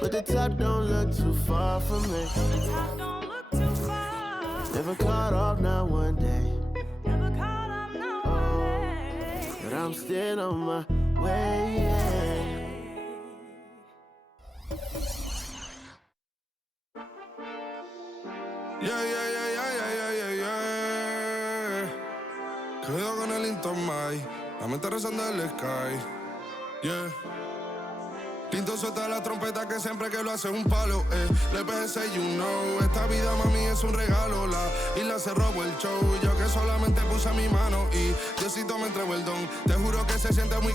but the top don't look too far from me. The top don't look too far. Never caught up, not one day. Never caught up, not one day. But I'm still on my way, yeah. Quedo con el Intomai, la mente rezando el sky, yeah. Tinto suelta la trompeta que siempre que lo hace es un palo, Le PG, you know, esta vida mami es un regalo. La isla se robó el show, yo que solamente puse mi mano y Diosito me entregó el don. Te juro que se siente muy...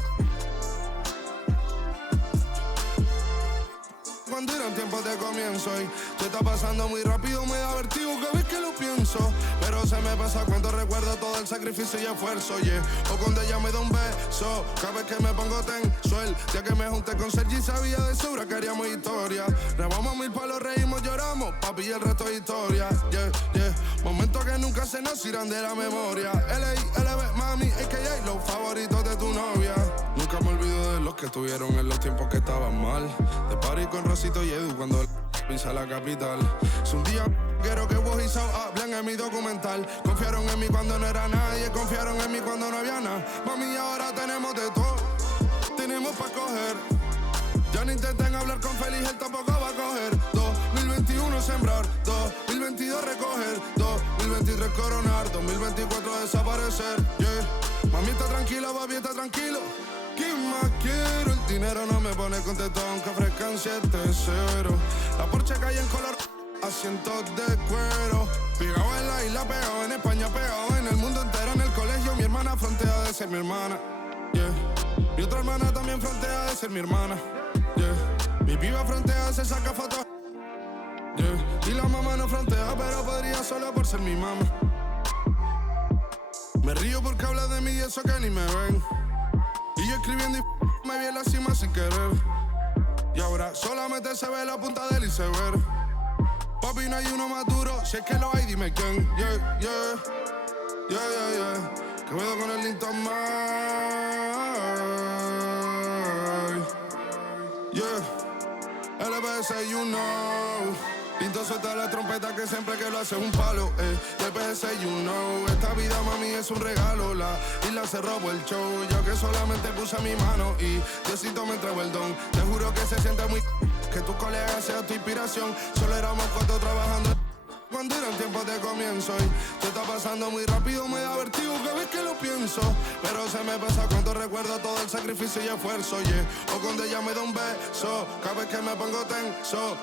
Cuando eran tiempos de comienzo y tú está pasando muy rápido, me da vertigo cada vez que lo pienso. Pero se me pasa cuando recuerdo todo el sacrificio y esfuerzo, yeah. O cuando ella me da un beso, cada vez que me pongo tenso. El día que me junté con Sergi sabía de sobra que haríamos historia. Grabamos 1000 palos, reímos, lloramos, papi, y el resto es historia, yeah, yeah. Momentos que nunca se nos irán de la memoria. LB, mami, a.k.a. los favoritos de tu novia. Nunca me olvido de los que estuvieron en los tiempos que estaban mal. De party con Rosito y Edu cuando pisa la capital. Es un día quiero que vos y Sao hablen en mi documental. Confiaron en mí cuando no era nadie, confiaron en mí cuando no había nada. Mami, ahora tenemos de todo, tenemos pa' coger. Ya no intenten hablar con Feliz, él tampoco va a coger. 2021 sembrar, 2022 recoger, 2023 coronar, 2024 desaparecer, yeah. Mami está tranquila, papi está tranquilo. ¿Qué más quiero? El dinero no me pone contento aunque ofrezcan 7-0. La Porsche cae en color, asientos de cuero. Pegado en la isla, pegado en España, pegado en el mundo entero. En el colegio mi hermana frontea de ser mi hermana, yeah. Mi otra hermana también frontea de ser mi hermana, yeah. Mi piba frontea, se saca fotos, yeah. Y la mamá no frontea, pero podría solo por ser mi mamá. Me río porque habla de mí y eso que ni me ven. Y yo escribiendo y me vi en la cima sin querer. Y ahora solamente se ve la punta del iceberg. Papi, no hay uno más duro, si es que lo hay, dime quién. Yeah, yeah, yeah, yeah, yeah. Que veo con el Intomai, yeah. LBS, you know. Tinto suelta la trompeta que siempre que lo hace es un palo, LBS, you know. Esta vida mami es un regalo. La isla se robó el show, yo que solamente puse mi mano y Diosito me entregó el don. Te juro que se siente muy... que tus colegas sean tu inspiración. Solo éramos 4 trabajando cuando eran tiempos de comienzo y tú está pasando muy rápido, me da vertigo cada vez que lo pienso. Pero se me pasa cuando recuerdo todo el sacrificio y esfuerzo, yeah. O cuando ella me da un beso, cada vez que me pongo tenso.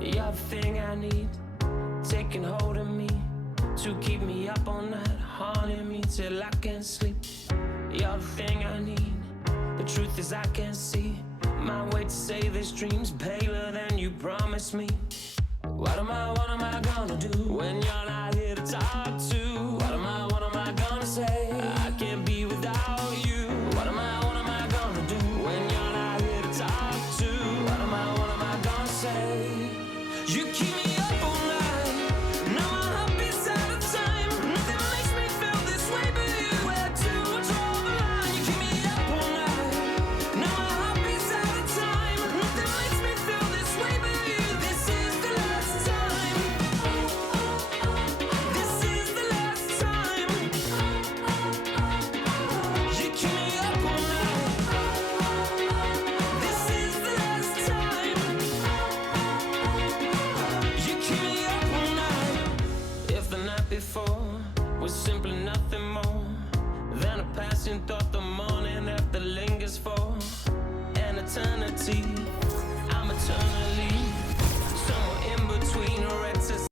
You're the thing I need, taking hold of me, to keep me up all night, haunting me till I can't sleep. You're the thing I need, the truth is I can't see my way to say this dream's paler than you promised me. What am I gonna do when you're not here to talk to? What am I gonna say? I can't be without you. What am I gonna do when you're not here to talk to? What am I gonna say? You keep me up all night, now my heart beats out of time. Nothing makes me feel this way but you. Where to draw the line? You keep me up all night, now my heart beats out of time. Nothing makes me feel this way but you. This is the last time. This is the last time. You keep me up all night. This is the last time. You keep me up all night. If the night before was simply nothing more than a passing thought, the morning after lingers for an eternity. I'm eternally somewhere in between reckless.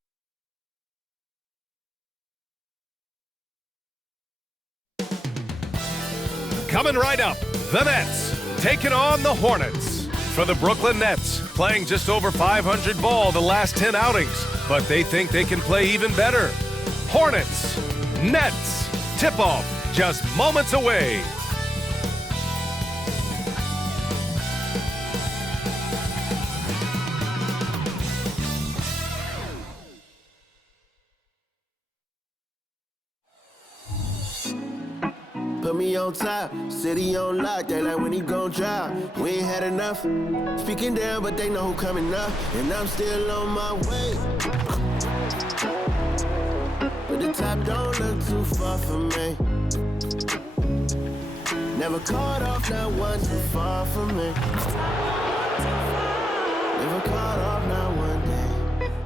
Coming right up, the Nets taking on the Hornets. For the Brooklyn Nets, playing just over .500 ball the last 10 outings, but they think they can play even better. Hornets, Nets, tip-off just moments away. put me on top. City on lock, they like when he gon' drop. We ain't had enough. Speaking down, but they know who coming up. And I'm still on my way. But the top don't look too far from me. Never caught off, not one too far from me. Never caught off, not one day.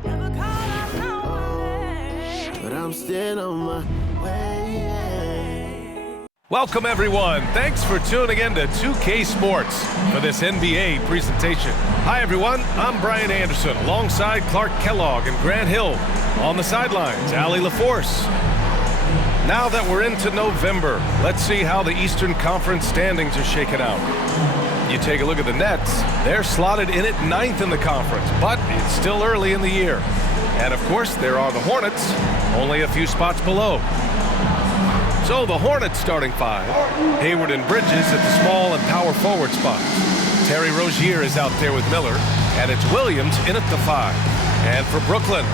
Never caught up, not one day. But I'm still on my way. Welcome, everyone. Thanks for tuning in to 2K Sports for this NBA presentation. Hi, everyone. I'm Brian Anderson alongside Clark Kellogg and Grant Hill. On the sidelines, Allie LaForce. Now that we're into November, let's see how the Eastern Conference standings are shaken out. You take a look at the Nets, they're slotted in at 9th in the conference, but it's still early in the year. And of course, there are the Hornets, only a few spots below. So the Hornets starting five, Hayward and Bridges at the small and power forward spots. Terry Rozier is out there with Miller, and it's Williams in at the 5. And for Brooklyn,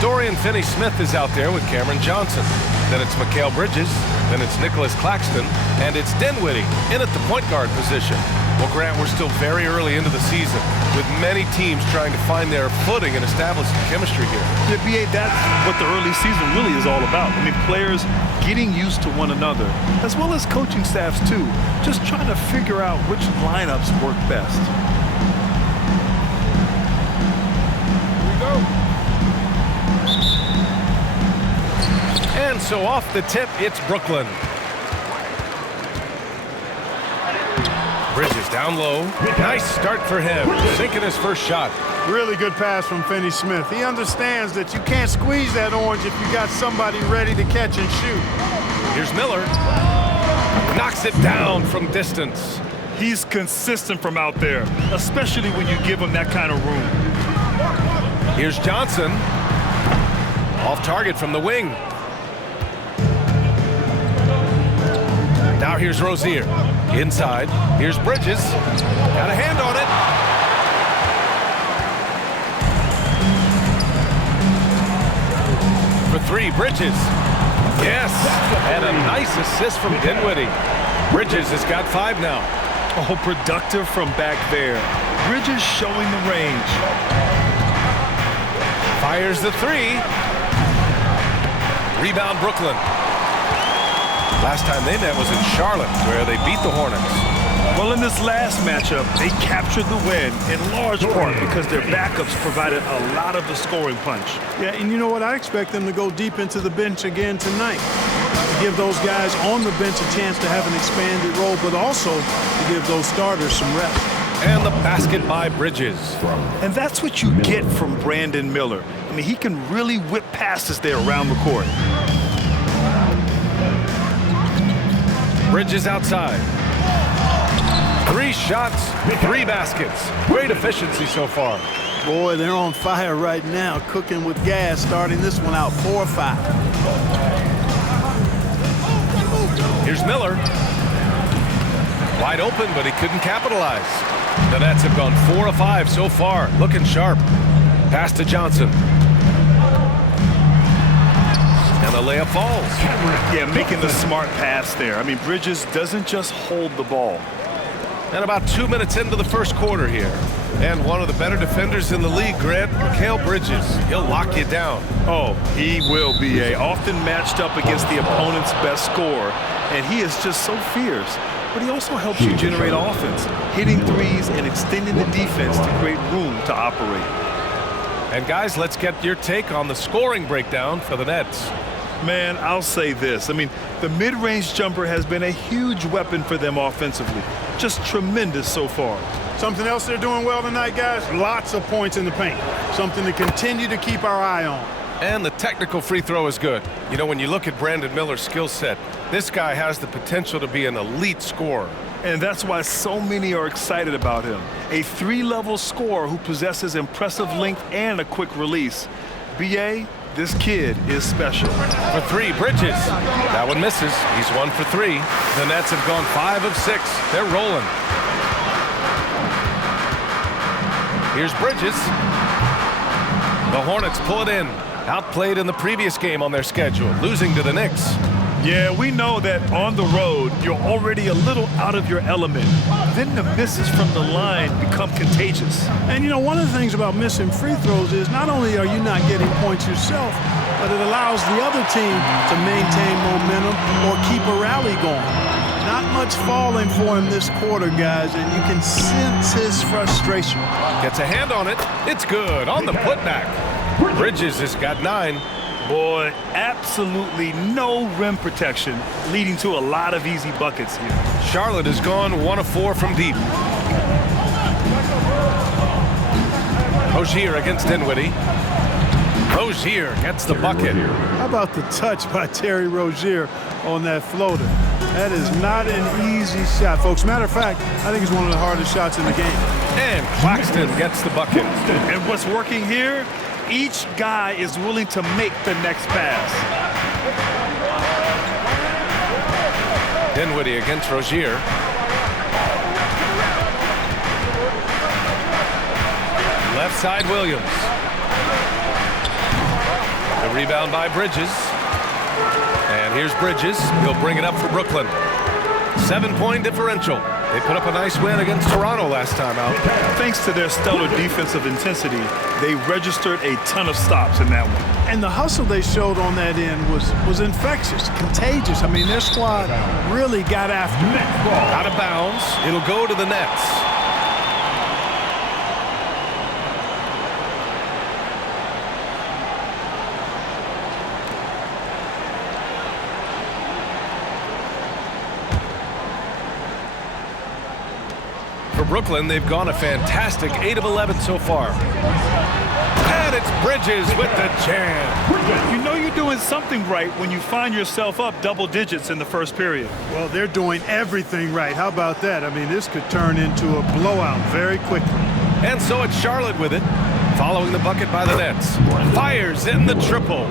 Dorian Finney-Smith is out there with Cameron Johnson. Then it's Mikal Bridges, then it's Nicholas Claxton, and it's Dinwiddie in at the point guard position. Well, Grant, we're still very early into the season, with many teams trying to find their footing and establish some chemistry here. Yeah, BA, that's what the early season really is all about. I mean, players getting used to one another, as well as coaching staffs too, just trying to figure out which lineups work best. Here we go. And so off the tip, it's Brooklyn. Bridges down low. Nice start for him, sinking his first shot. Really good pass from Finney-Smith. He understands that you can't squeeze that orange if you got somebody ready to catch and shoot. Here's Miller. Knocks it down from distance. He's consistent from out there, especially when you give him that kind of room. Here's Johnson. Off target from the wing. Now here's Rozier. Inside. Here's Bridges. Got a hand on it. For 3, Bridges. Yes. And a nice assist from Dinwiddie. Bridges has got 5 now. Oh, productive from back there. Bridges showing the range. Fires the 3. Rebound Brooklyn. Last time they met was in Charlotte, where they beat the Hornets. Well, in this last matchup, they captured the win in large part because their backups provided a lot of the scoring punch. Yeah, and you know what? I expect them to go deep into the bench again tonight. To give those guys on the bench a chance to have an expanded role, but also to give those starters some reps. And the basket by Bridges. And that's what you get from Brandon Miller. I mean, he can really whip passes there around the court. Bridges outside. 3 shots, 3 baskets. Great efficiency so far. Boy, they're on fire right now, cooking with gas, starting this one out 4-5. Here's Miller. Wide open, but he couldn't capitalize. The Nets have gone 4 of 5 so far, looking sharp. Pass to Johnson. And the layup falls. Yeah, making the smart pass there. I mean, Bridges doesn't just hold the ball. And about 2 minutes into the first quarter here. And one of the better defenders in the league, Grant, Mikal Bridges. He'll lock you down. Oh, he will be often matched up against the opponent's best scorer. And he is just so fierce. But he also helps you generate offense, hitting threes and extending the defense to create room to operate. And guys, let's get your take on the scoring breakdown for the Nets. Man, I'll say this. I mean, the mid-range jumper has been a huge weapon for them offensively. Just tremendous so far. Something else they're doing well tonight, guys? Lots of points in the paint. Something to continue to keep our eye on. And the technical free throw is good. You know, when you look at Brandon Miller's skill set, this guy has the potential to be an elite scorer. And that's why so many are excited about him. A 3-level scorer who possesses impressive length and a quick release. BA, this kid is special. For 3, Bridges. That one misses. He's 1 for 3. The Nets have gone 5 of 6. They're rolling. Here's Bridges. The Hornets pull it in. Outplayed in the previous game on their schedule, losing to the Knicks. Yeah, we know that on the road, you're already a little out of your element. Then the misses from the line become contagious. And, you know, one of the things about missing free throws is not only are you not getting points yourself, but it allows the other team to maintain momentum or keep a rally going. Not much falling for him this quarter, guys, and you can sense his frustration. Gets a hand on it. It's good on the putback. Bridges has got 9. Boy, absolutely no rim protection, leading to a lot of easy buckets here. Charlotte has gone 1 of 4 from deep. Rozier against Dinwiddie. Rozier gets the bucket. How about the touch by Terry Rozier on that floater? That is not an easy shot, folks. Matter of fact, I think it's one of the hardest shots in the game. And Claxton gets the bucket. And what's working here? Each guy is willing to make the next pass. Dinwiddie against Rozier. Left side Williams. The rebound by Bridges. And here's Bridges. He'll bring it up for Brooklyn. 7-point differential. They put up a nice win against Toronto last time out. Thanks to their stellar defensive intensity, they registered a ton of stops in that one. And the hustle they showed on that end was infectious, contagious. I mean, their squad really got after it. Out of bounds. It'll go to the Nets. For Brooklyn, they've gone a fantastic 8 of 11 so far. And it's Bridges with the jam. You know you're doing something right when you find yourself up double digits in the first period. Well, they're doing everything right. How about that? I mean, this could turn into a blowout very quickly. And so it's Charlotte with it, following the bucket by the Nets. Fires in the triple.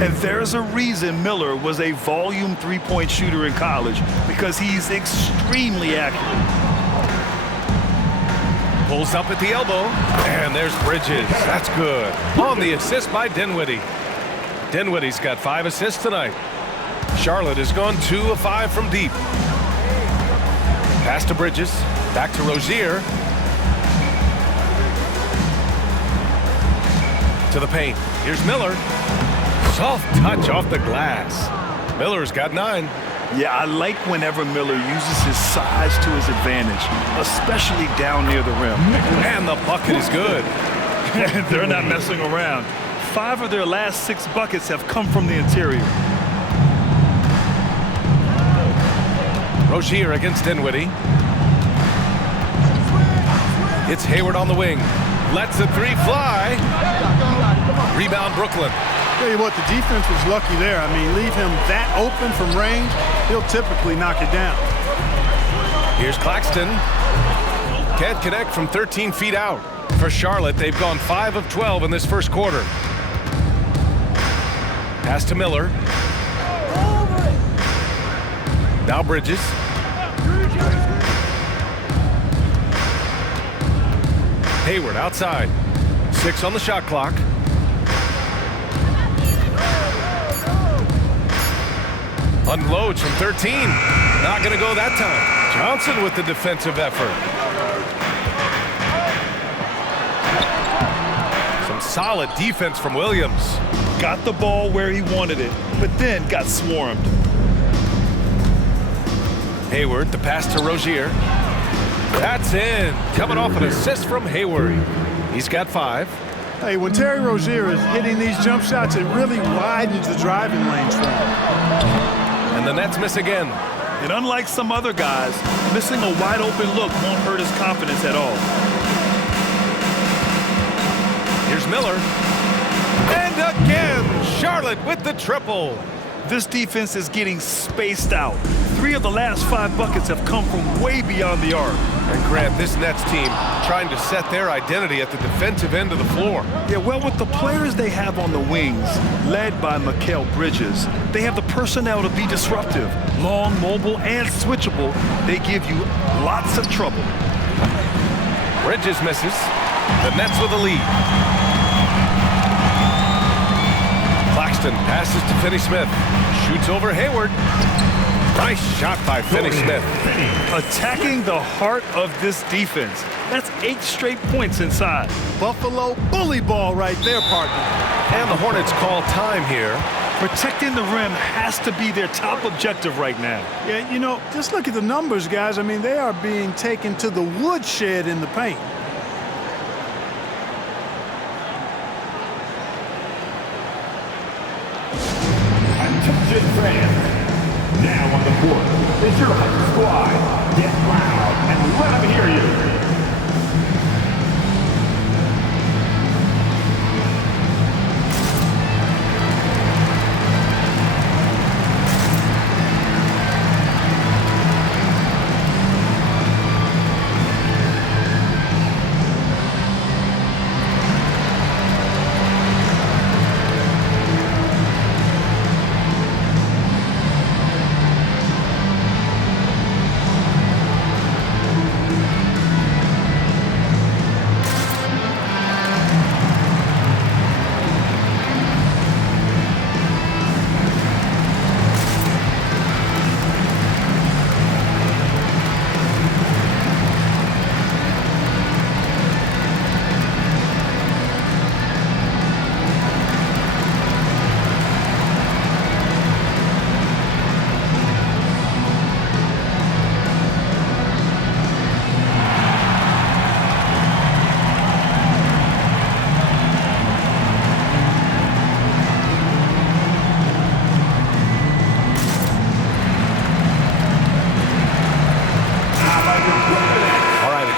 And there's a reason Miller was a volume three-point shooter in college, because he's extremely accurate. Pulls up at the elbow, and there's Bridges. That's good. On the assist by Dinwiddie. Dinwiddie's got 5 assists tonight. Charlotte has gone 2 of 5 from deep. Pass to Bridges. Back to Rozier. To the paint. Here's Miller. Soft touch off the glass. Miller's got 9. Yeah, I like whenever Miller uses his size to his advantage, especially down near the rim. And the bucket is good. They're not messing around. 5 of their last 6 buckets have come from the interior. Rozier against Dinwiddie. It's Hayward on the wing. Lets the 3 fly. Rebound Brooklyn. Tell you what, the defense was lucky there. I mean, leave him that open from range, he'll typically knock it down. Here's Claxton. Can't connect from 13 feet out. For Charlotte, they've gone 5 of 12 in this first quarter. Pass to Miller. Now Bridges. Hayward outside. 6 on the shot clock. Unloads from 13. Not going to go that time. Johnson with the defensive effort. Some solid defense from Williams. Got the ball where he wanted it, but then got swarmed. Hayward, the pass to Rozier. That's in. Coming off an assist from Hayward. He's got 5. Hey, when Terry Rozier is hitting these jump shots, it really widens the driving lanes for him. And the Nets miss again. And unlike some other guys, missing a wide open look won't hurt his confidence at all. Here's Miller. And again, Charlotte with the triple. This defense is getting spaced out. 3 of the last 5 buckets have come from way beyond the arc. And Grant, this Nets team trying to set their identity at the defensive end of the floor. Yeah, well, with the players they have on the wings, led by Mikal Bridges, they have the personnel to be disruptive. Long, mobile, and switchable, they give you lots of trouble. Bridges misses. The Nets with the lead. Claxton passes to Finney-Smith. Shoots over Hayward. Nice shot by Finney Smith. Attacking the heart of this defense. That's 8 straight points inside. Buffalo bully ball right there, partner. And the Hornets call time here. Protecting the rim has to be their top objective right now. Yeah, you know, just look at the numbers, guys. I mean, they are being taken to the woodshed in the paint. Attention fans. Now on the court is your home squad. Get loud and let them hear you.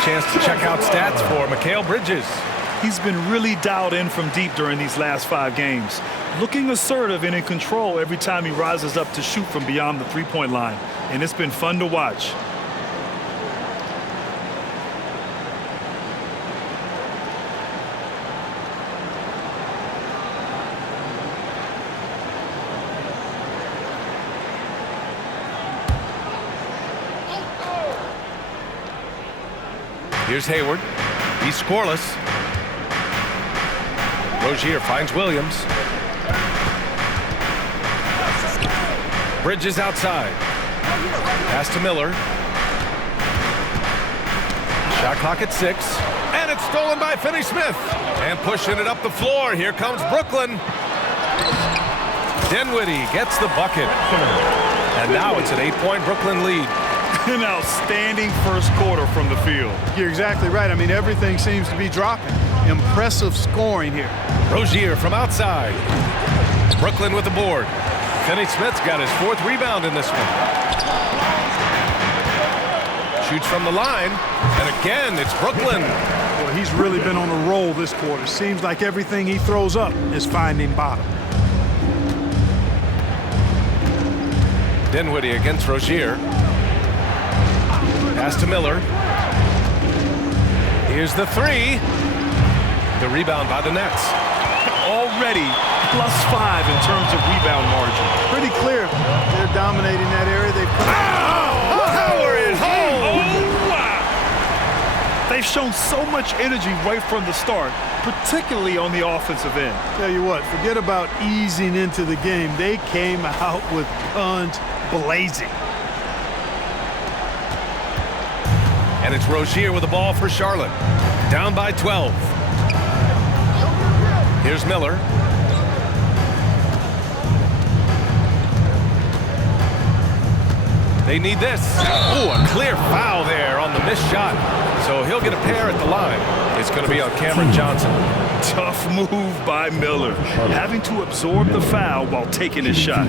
Chance to check out stats for Mikal Bridges. He's been really dialed in from deep during these last 5 games. Looking assertive and in control every time he rises up to shoot from beyond the three-point line. And it's been fun to watch. Here's Hayward. He's scoreless. Rozier finds Williams. Bridges outside. Pass to Miller. Shot clock at 6. And it's stolen by Finney Smith. And pushing it up the floor. Here comes Brooklyn. Dinwiddie gets the bucket. And now it's an 8-point Brooklyn lead. An outstanding first quarter from the field. You're exactly right. I mean, everything seems to be dropping. Impressive scoring here. Rozier from outside. Brooklyn with the board. Finney Smith's got his 4th rebound in this one. Shoots from the line. And again, it's Brooklyn. Well, he's really been on a roll this quarter. Seems like everything he throws up is finding bottom. Dinwiddie against Rozier. Pass to Miller. Here's the 3. The rebound by the Nets. Already +5 in terms of rebound margin. Pretty clear. They're dominating that area. They power it home. Oh, wow. They've shown so much energy right from the start, particularly on the offensive end. Tell you what, forget about easing into the game. They came out with guns blazing. And it's Rozier with the ball for Charlotte. Down by 12. Here's Miller. They need this. Ooh, a clear foul there on the missed shot. So he'll get a pair at the line. It's going to be on Cameron Johnson. Tough move by Miller, having to absorb the foul while taking his shot.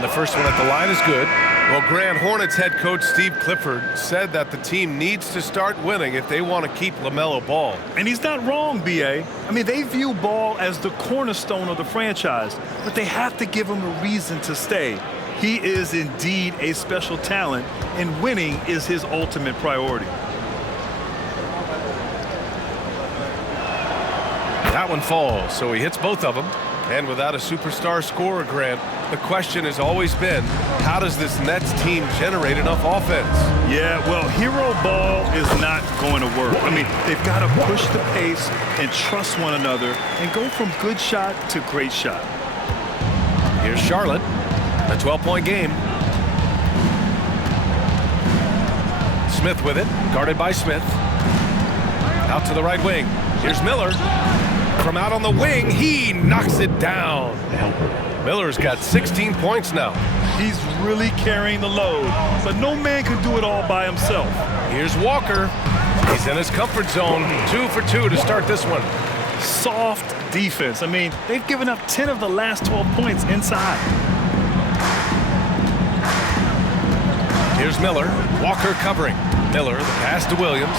The first one at the line is good. Well, Grand Hornets head coach Steve Clifford said that the team needs to start winning if they want to keep LaMelo Ball. And he's not wrong, B.A. I mean, they view Ball as the cornerstone of the franchise, but they have to give him a reason to stay. He is indeed a special talent, and winning is his ultimate priority. That one falls, so he hits both of them. And without a superstar scorer, Grant, the question has always been, how does this Nets team generate enough offense? Yeah, well, hero ball is not going to work. I mean, they've got to push the pace and trust one another and go from good shot to great shot. Here's Charlotte, a 12-point game. Smith with it, guarded by Smith. Out to the right wing. Here's Miller. From out on the wing, he knocks it down. Miller's got 16 points now. He's really carrying the load, but no man can do it all by himself. Here's Walker. He's in his comfort zone. 2 for 2 to start this one. Soft defense. I mean, they've given up 10 of the last 12 points inside. Here's Miller. Walker covering. Miller, the pass to Williams.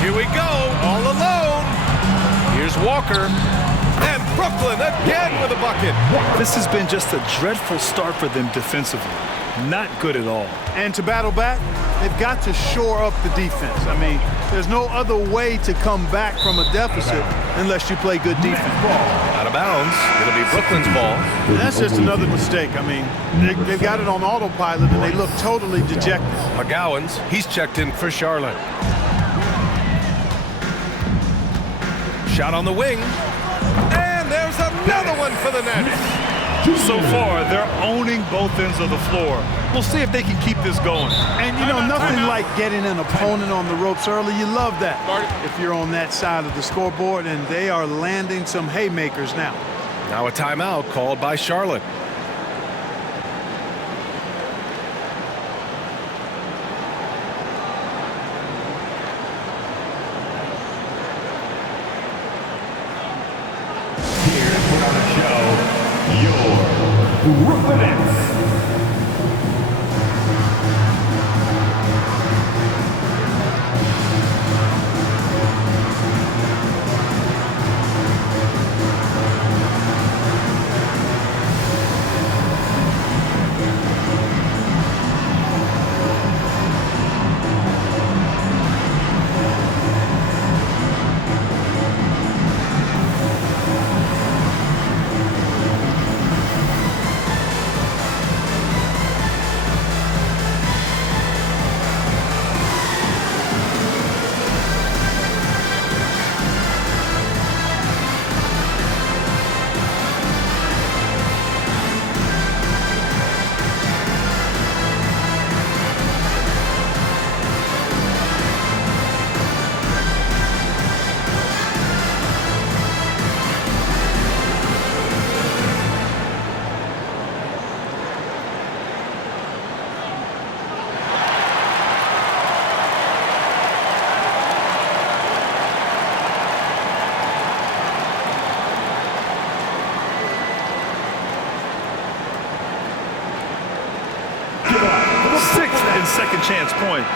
Here we go, all alone. Here's Walker. And Brooklyn again with a bucket. This has been just a dreadful start for them defensively. Not good at all. And to battle back, they've got to shore up the defense. I mean, there's no other way to come back from a deficit unless you play good defense. Out of bounds. It'll be Brooklyn's ball. And that's just another mistake. I mean, they've got it on autopilot, and they look totally dejected. McGowan's. He's checked in for Charlotte. Shot on the wing. And there's another one for the Nets. So far, they're owning both ends of the floor. We'll see if they can keep this going. And, you know, nothing like getting an opponent on the ropes early. You love that if you're on that side of the scoreboard, and they are landing some haymakers now. Now a timeout called by Charlotte. Brooklyn Nets. Second chance points.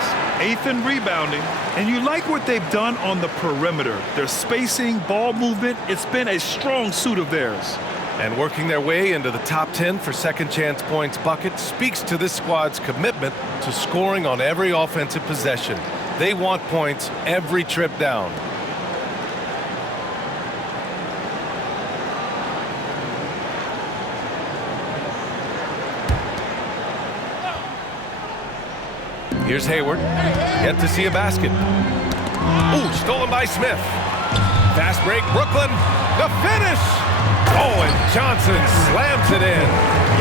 8th in rebounding. And you like what they've done on the perimeter. Their spacing, ball movement, it's been a strong suit of theirs. And working their way into the top 10 for second chance points bucket speaks to this squad's commitment to scoring on every offensive possession. They want points every trip down. Here's Hayward, yet to see a basket. Ooh, stolen by Smith. Fast break, Brooklyn, the finish! Oh, and Johnson slams it in.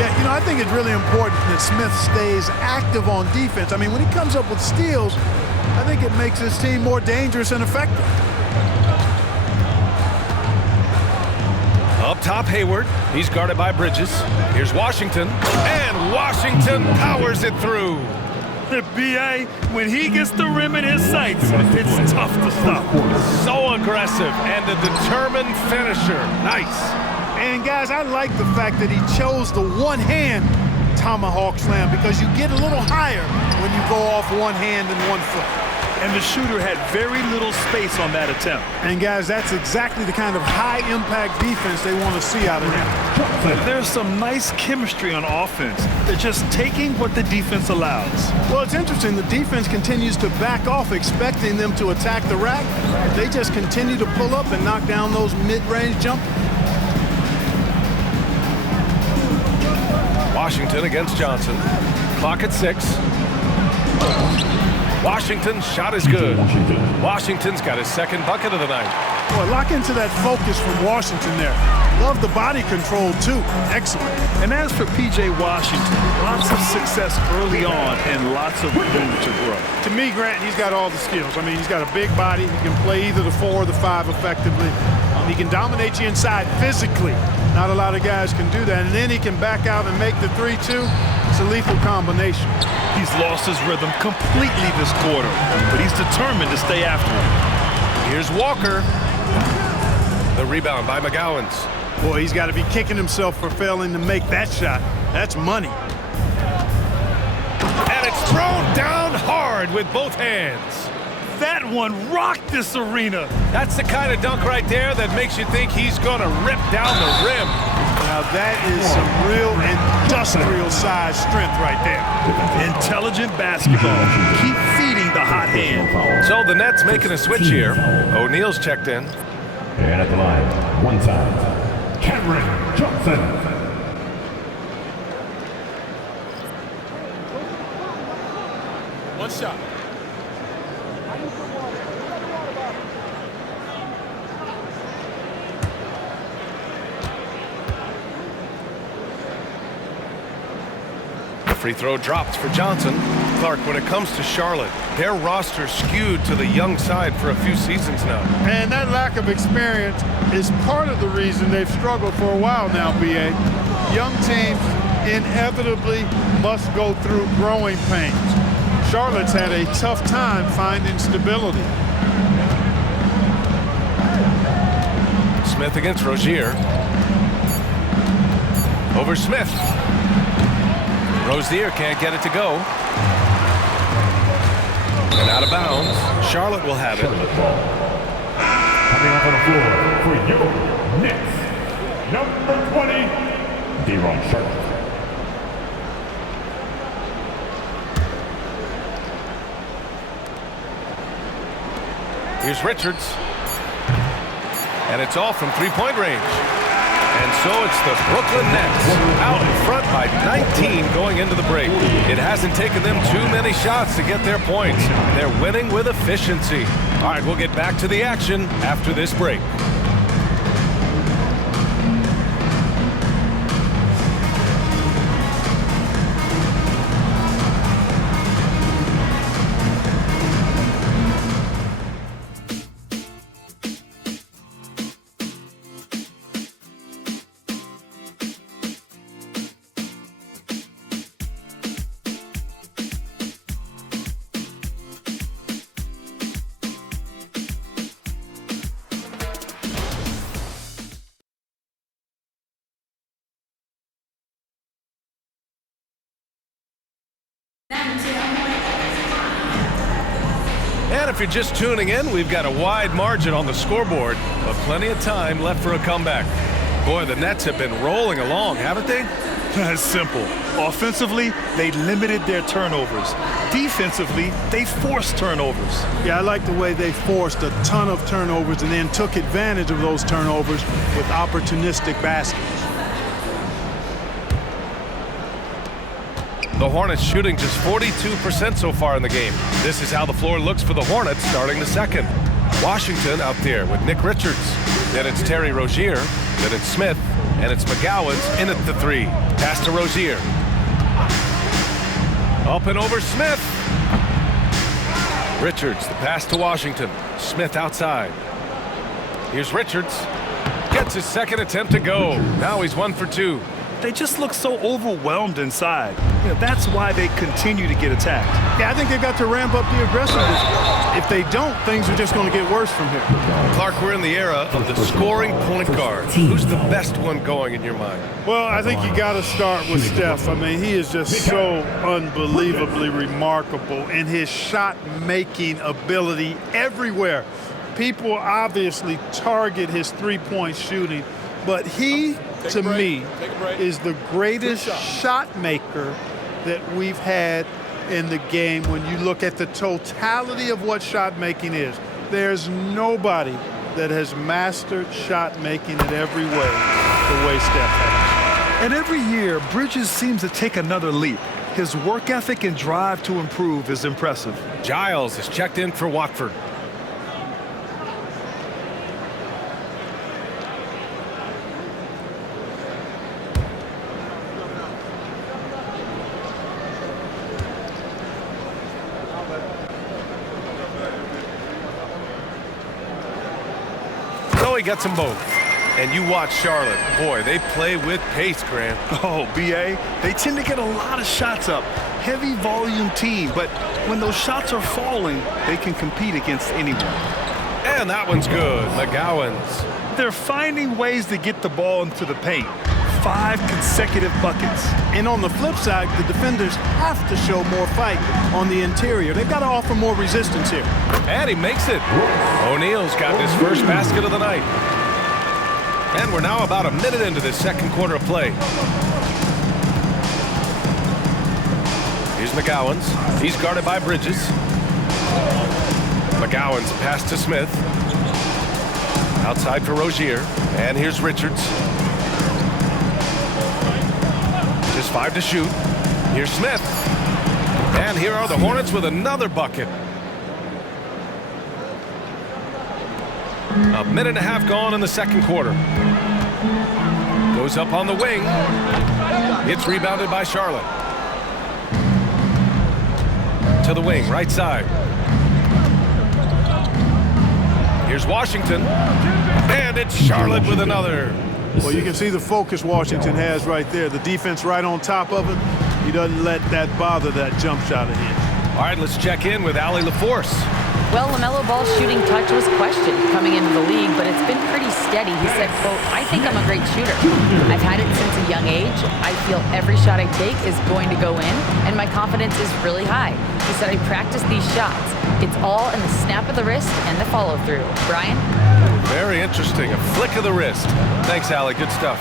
Yeah, you know, I think it's really important that Smith stays active on defense. I mean, when he comes up with steals, I think it makes his team more dangerous and effective. Up top, Hayward. He's guarded by Bridges. Here's Washington, and Washington powers it through. The B.A., when he gets the rim in his sights, it's tough to stop. So aggressive and a determined finisher. Nice. And, guys, I like the fact that he chose the one-hand tomahawk slam because you get a little higher when you go off one hand and one foot. and the shooter had very little space on that attempt. And guys, that's exactly the kind of high-impact defense they want to see out of him. There's some nice chemistry on offense. They're just taking what the defense allows. Well, it's interesting. The defense continues to back off, expecting them to attack the rack. They just continue to pull up and knock down those mid-range jumpers. Washington against Johnson. Clock at 6. Washington's shot is good. Washington's got his second bucket of the night. Boy, lock into that focus from Washington there. Love the body control, too. Excellent. And as for P.J. Washington, lots of success early on and lots of room to grow. To me, Grant, he's got all the skills. I mean, he's got a big body. He can play either the 4 or the 5 effectively. He can dominate you inside physically. Not a lot of guys can do that. And then he can back out and make the 3-2. It's a lethal combination. He's lost his rhythm completely this quarter, but he's determined to stay after it. Here's Walker. The rebound by McGowan's. Boy, he's got to be kicking himself for failing to make that shot. That's money. And it's thrown down hard with both hands. That one rocked this arena. That's the kind of dunk right there that makes you think he's going to rip down the rim. Now that is some real industrial-sized strength right there. Intelligent basketball. Keep feeding the hot hand. So the Nets making a switch here. O'Neal's checked in. And at the line, one time, Cameron Johnson. One shot. Free throw dropped for Johnson. Clark, when it comes to Charlotte, their roster skewed to the young side for a few seasons now. And that lack of experience is part of the reason they've struggled for a while now, B.A. Young teams inevitably must go through growing pains. Charlotte's had a tough time finding stability. Smith against Rozier. Over Smith. Rozier can't get it to go. And out of bounds. Charlotte will have it. Coming up on the floor for your Knicks, number 20, D-Ron Charlotte. Here's Richards. And it's all from three-point range. And so it's the Brooklyn Nets out in front by 19 going into the break. It hasn't taken them too many shots to get their points. They're winning with efficiency. All right, we'll get back to the action after this break. And if you're just tuning in, we've got a wide margin on the scoreboard, but plenty of time left for a comeback. Boy, the Nets have been rolling along, haven't they? That's simple. Offensively, they limited their turnovers. Defensively, they forced turnovers. Yeah, I like the way they forced a ton of turnovers and then took advantage of those turnovers with opportunistic baskets. The Hornets shooting just 42% so far in the game. This is how the floor looks for the Hornets starting the second. Washington out there with Nick Richards. Then it's Terry Rozier. Then it's Smith. And it's McGowan's in at the three. Pass to Rozier. Up and over Smith. Richards, the pass to Washington. Smith outside. Here's Richards. Gets his second attempt to go. Now he's 1 for 2. they just look so overwhelmed inside. You know, that's why they continue to get attacked. Yeah, I think they've got to ramp up the aggressiveness. If they don't, things are just going to get worse from here. Clark, we're in the era of the scoring point guard. Who's the best one going in your mind? Well, I think you got to start with Steph. I mean, he is just so unbelievably remarkable in his shot-making ability everywhere. People obviously target his three-point shooting, but he, to me, is the greatest shot maker that we've had in the game when you look at the totality of what shot making is. There's nobody that has mastered shot making in every way the way Steph has. And every year, Bridges seems to take another leap. His work ethic and drive to improve is impressive. Giles is checked in for Watford. He gets them both. And you watch Charlotte. Boy, they play with pace, Grant. Oh, B.A., they tend to get a lot of shots up. Heavy volume team, but when those shots are falling, they can compete against anyone. And that one's good. McGowan's. They're finding ways to get the ball into the paint. 5 consecutive buckets. And on the flip side, the defenders have to show more fight on the interior. They've got to offer more resistance here. And he makes it. O'Neal's got his first basket of the night. And we're now about a minute into this second quarter of play. Here's McGowan's. He's guarded by Bridges. McGowan's pass to Smith. Outside for Rozier. And here's Richards. Just 5 to shoot. Here's Smith. And here are the Hornets with another bucket. A minute and a half gone in the second quarter. Goes up on the wing. It's rebounded by Charlotte. To the wing, right side. Here's Washington. And it's Charlotte with another. Well, you can see the focus Washington has right there. The defense right on top of him. He doesn't let that bother that jump shot of his. All right, let's check in with Allie LaForce. Well, LaMelo Ball's shooting touch was questioned coming into the league, but it's been pretty steady. He said, quote, "I think I'm a great shooter. I've had it since a young age. I feel every shot I take is going to go in, and my confidence is really high." He said, "I practice these shots. It's all in the snap of the wrist and the follow-through." Brian? Very interesting. A flick of the wrist. Thanks, Allie. Good stuff.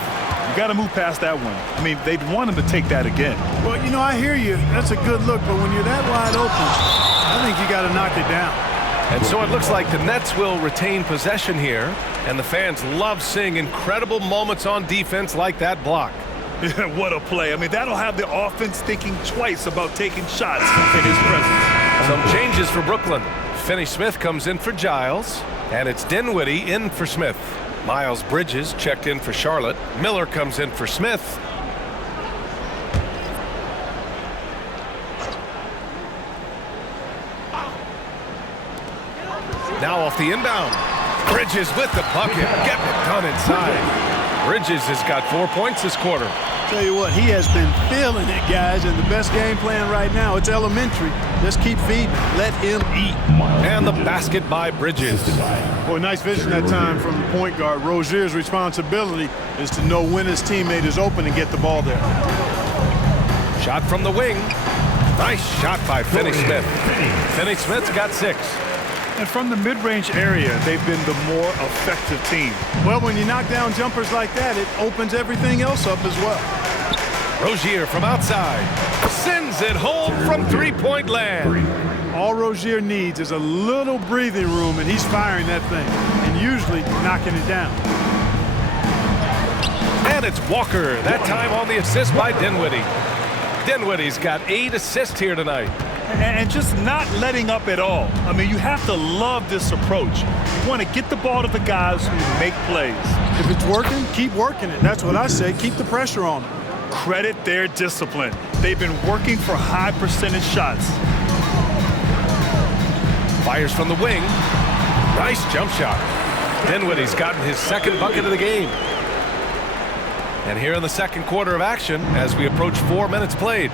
You got to move past that one. I mean, they'd want him to take that again. Well, you know, I hear you. That's a good look, but when you're that wide open, I think you got to knock it down. And so it looks like the Nets will retain possession here, and the fans love seeing incredible moments on defense like that block. What a play. I mean, that'll have the offense thinking twice about taking shots in his presence. Some changes for Brooklyn. Finney-Smith comes in for Giles, and it's Dinwiddie in for Smith. Miles Bridges checked in for Charlotte. Miller comes in for Smith. Now off the inbound. Bridges with the bucket. Getting it done inside. Bridges has got 4 points this quarter. Tell you what, he has been feeling it, guys, and the best game plan right now, it's elementary. Just keep feeding. Let him eat. And the basket by Bridges. Boy, nice vision that time from the point guard. Rozier's responsibility is to know when his teammate is open and get the ball there. Shot from the wing. Nice shot by Finney-Smith. Finney-Smith's got 6. And from the mid-range area, they've been the more effective team. Well, when you knock down jumpers like that, it opens everything else up as well. Rozier from outside. Sends it home from three-point land. All Rozier needs is a little breathing room, and he's firing that thing, and usually knocking it down. And it's Walker, that time on the assist by Dinwiddie. Dinwiddie's got 8 assists here tonight. And just not letting up at all. I mean, you have to love this approach. You want to get the ball to the guys who make plays. If it's working, keep working it. That's what I say. Keep the pressure on them. Credit their discipline. They've been working for high percentage shots. Fires from the wing. Nice jump shot. Dinwiddie's gotten his second bucket of the game. And here in the second quarter of action, as we approach 4 minutes played.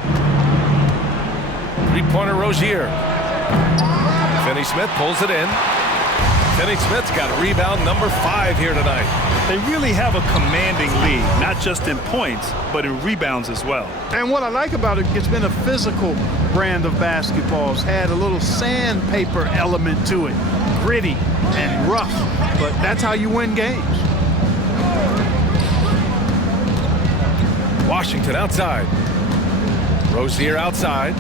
Three-pointer Rozier. Finney Smith pulls it in. Finney Smith's got rebound number 5 here tonight. They really have a commanding lead, not just in points, but in rebounds as well. And what I like about it, it's been a physical brand of basketball. It's had a little sandpaper element to it. Gritty and rough, but that's how you win games. Washington outside. Rozier outside.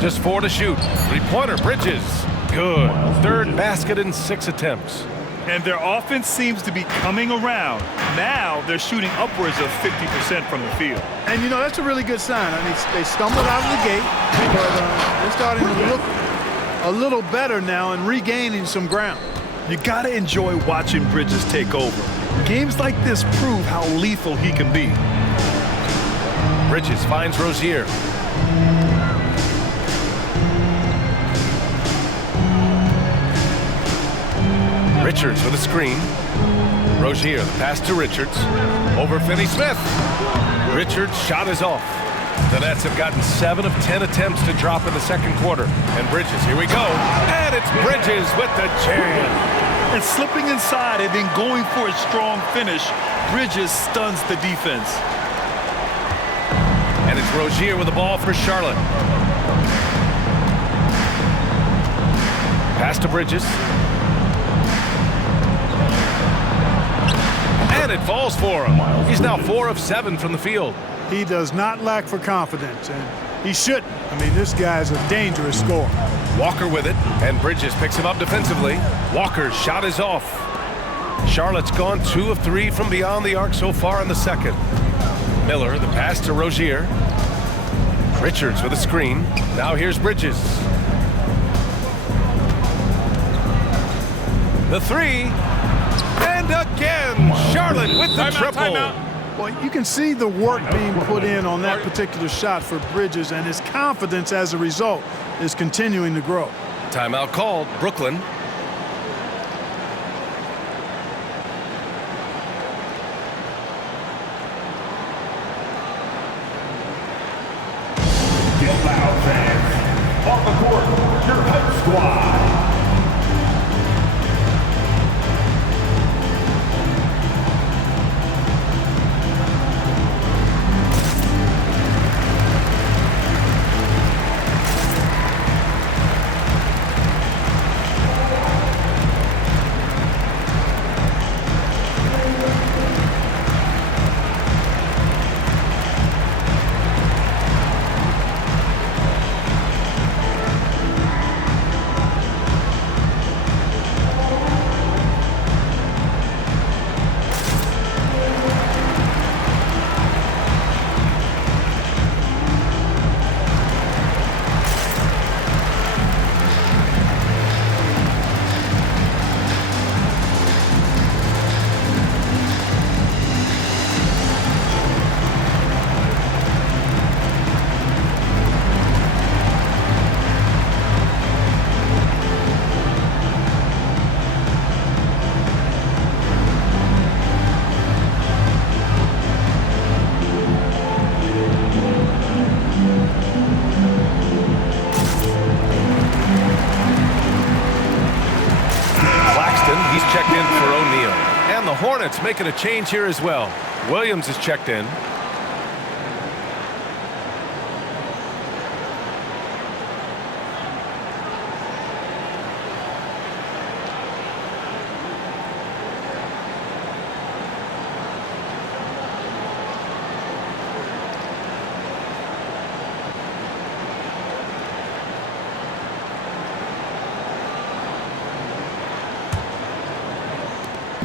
Just 4 to shoot. Three-pointer Bridges. Good. Third basket in 6 attempts. And their offense seems to be coming around. Now they're shooting upwards of 50% from the field. And, you know, that's a really good sign. I mean, they stumbled out of the gate, but they're starting to look a little better now and regaining some ground. You got to enjoy watching Bridges take over. Games like this prove how lethal he can be. Bridges finds Rozier. Richards with a screen. Rozier, the pass to Richards. Over Finney Smith. Richards' shot is off. The Nets have gotten 7 of 10 attempts to drop in the second quarter. And Bridges, here we go. And it's Bridges with the jam. And slipping inside and then going for a strong finish, Bridges stuns the defense. And it's Rozier with the ball for Charlotte. Pass to Bridges. And it falls for him. He's now 4 of 7 from the field. He does not lack for confidence, and he shouldn't. I mean, this guy's a dangerous scorer. Walker with it, and Bridges picks him up defensively. Walker's shot is off. Charlotte's gone 2 of 3 from beyond the arc so far in the second. Miller, the pass to Rozier. Richards with a screen. Now here's Bridges. The 3. And again, Charlotte with the triple. Well, you can see the work being put in on that particular shot for Bridges, and his confidence as a result is continuing to grow. Timeout called, Brooklyn. Get loud, fans. On the court, your hype squad. Checked in for O'Neal. And the Hornets making a change here as well. Williams is checked in.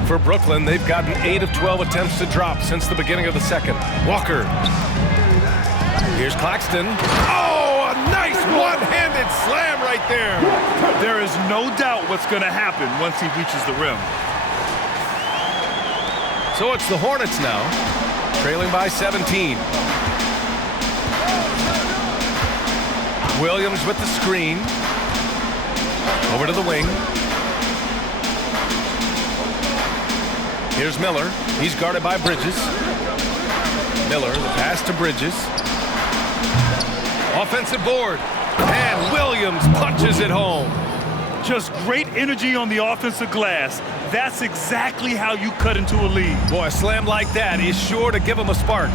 For Brooklyn, they've gotten 8 of 12 attempts to drop since the beginning of the second. Walker. Here's Claxton. Oh, a nice one-handed slam right there. There is no doubt what's going to happen once he reaches the rim. So it's the Hornets now, trailing by 17. Williams with the screen. Over to the wing. Here's Miller. He's guarded by Bridges. Miller, the pass to Bridges. Offensive board. And Williams punches it home. Just great energy on the offensive glass. That's exactly how you cut into a lead. Boy, a slam like that is sure to give them a spark.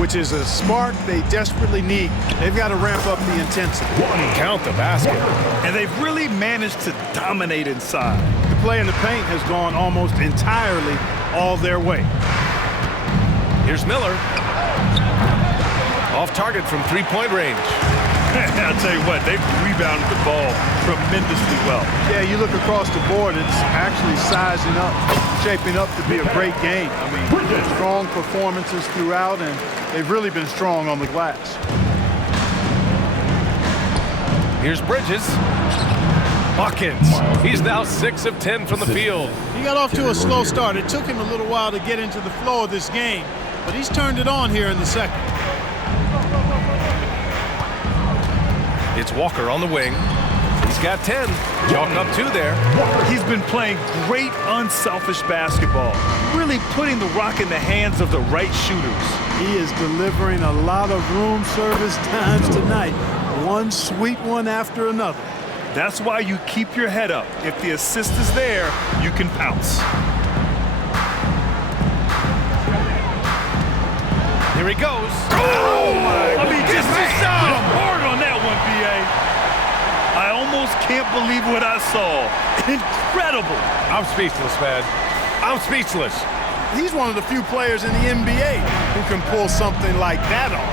Which is a spark they desperately need. They've got to ramp up the intensity. Count the basket. And they've really managed to dominate inside. The play in the paint has gone almost entirely all their way. Here's Miller. Off target from three-point range. I'll tell you what, they've rebounded the ball tremendously well. Yeah, you look across the board, it's actually sizing up, shaping up to be a great game. I mean, strong performances throughout, and they've really been strong on the glass. Here's Bridges. Buckets. He's now 6 of 10 from the field. He got off to a slow start. It took him a little while to get into the flow of this game, but he's turned it on here in the second. It's Walker on the wing. He's got 10. Chalk up 2 there. He's been playing great unselfish basketball, really putting the rock in the hands of the right shooters. He is delivering a lot of room service times tonight. One sweet one after another. That's why you keep your head up. If the assist is there, you can pounce. Here he goes. Oh my! I mean, just hard on that one, B.A. I almost can't believe what I saw. Incredible. I'm speechless, man. I'm speechless. He's one of the few players in the NBA who can pull something like that off.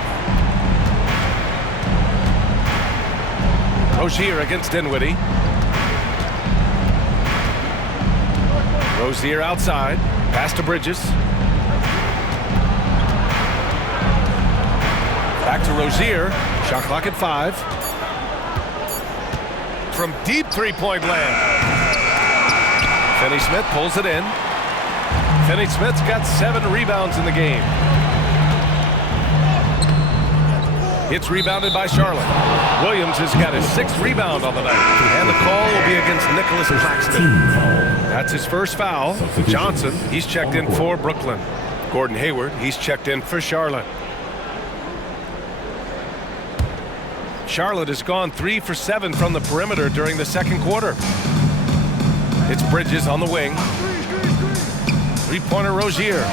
Rozier against Dinwiddie. Rozier outside. Pass to Bridges. Back to Rozier. Shot clock at 5. From deep three-point land. Finney-Smith pulls it in. Finney-Smith's got 7 rebounds in the game. It's rebounded by Charlotte. Williams has got his 6th rebound on the night. And the call will be against Nicholas Claxton. That's his first foul. Johnson, he's checked in for Brooklyn. Gordon Hayward, he's checked in for Charlotte. Charlotte has gone 3 for 7 from the perimeter during the second quarter. It's Bridges on the wing. Three-pointer Rozier.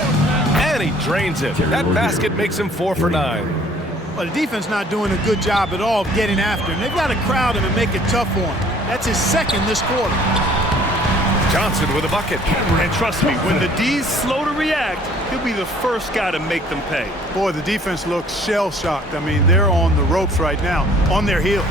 And he drains it. That basket makes him 4 for 9. Well, the defense not doing a good job at all of getting after him. They've got to crowd him and make it tough for him. That's his 2nd this quarter. Johnson with a bucket. And trust me, when the D's slow to react, he'll be the first guy to make them pay. Boy, the defense looks shell-shocked. I mean, they're on the ropes right now, on their heels.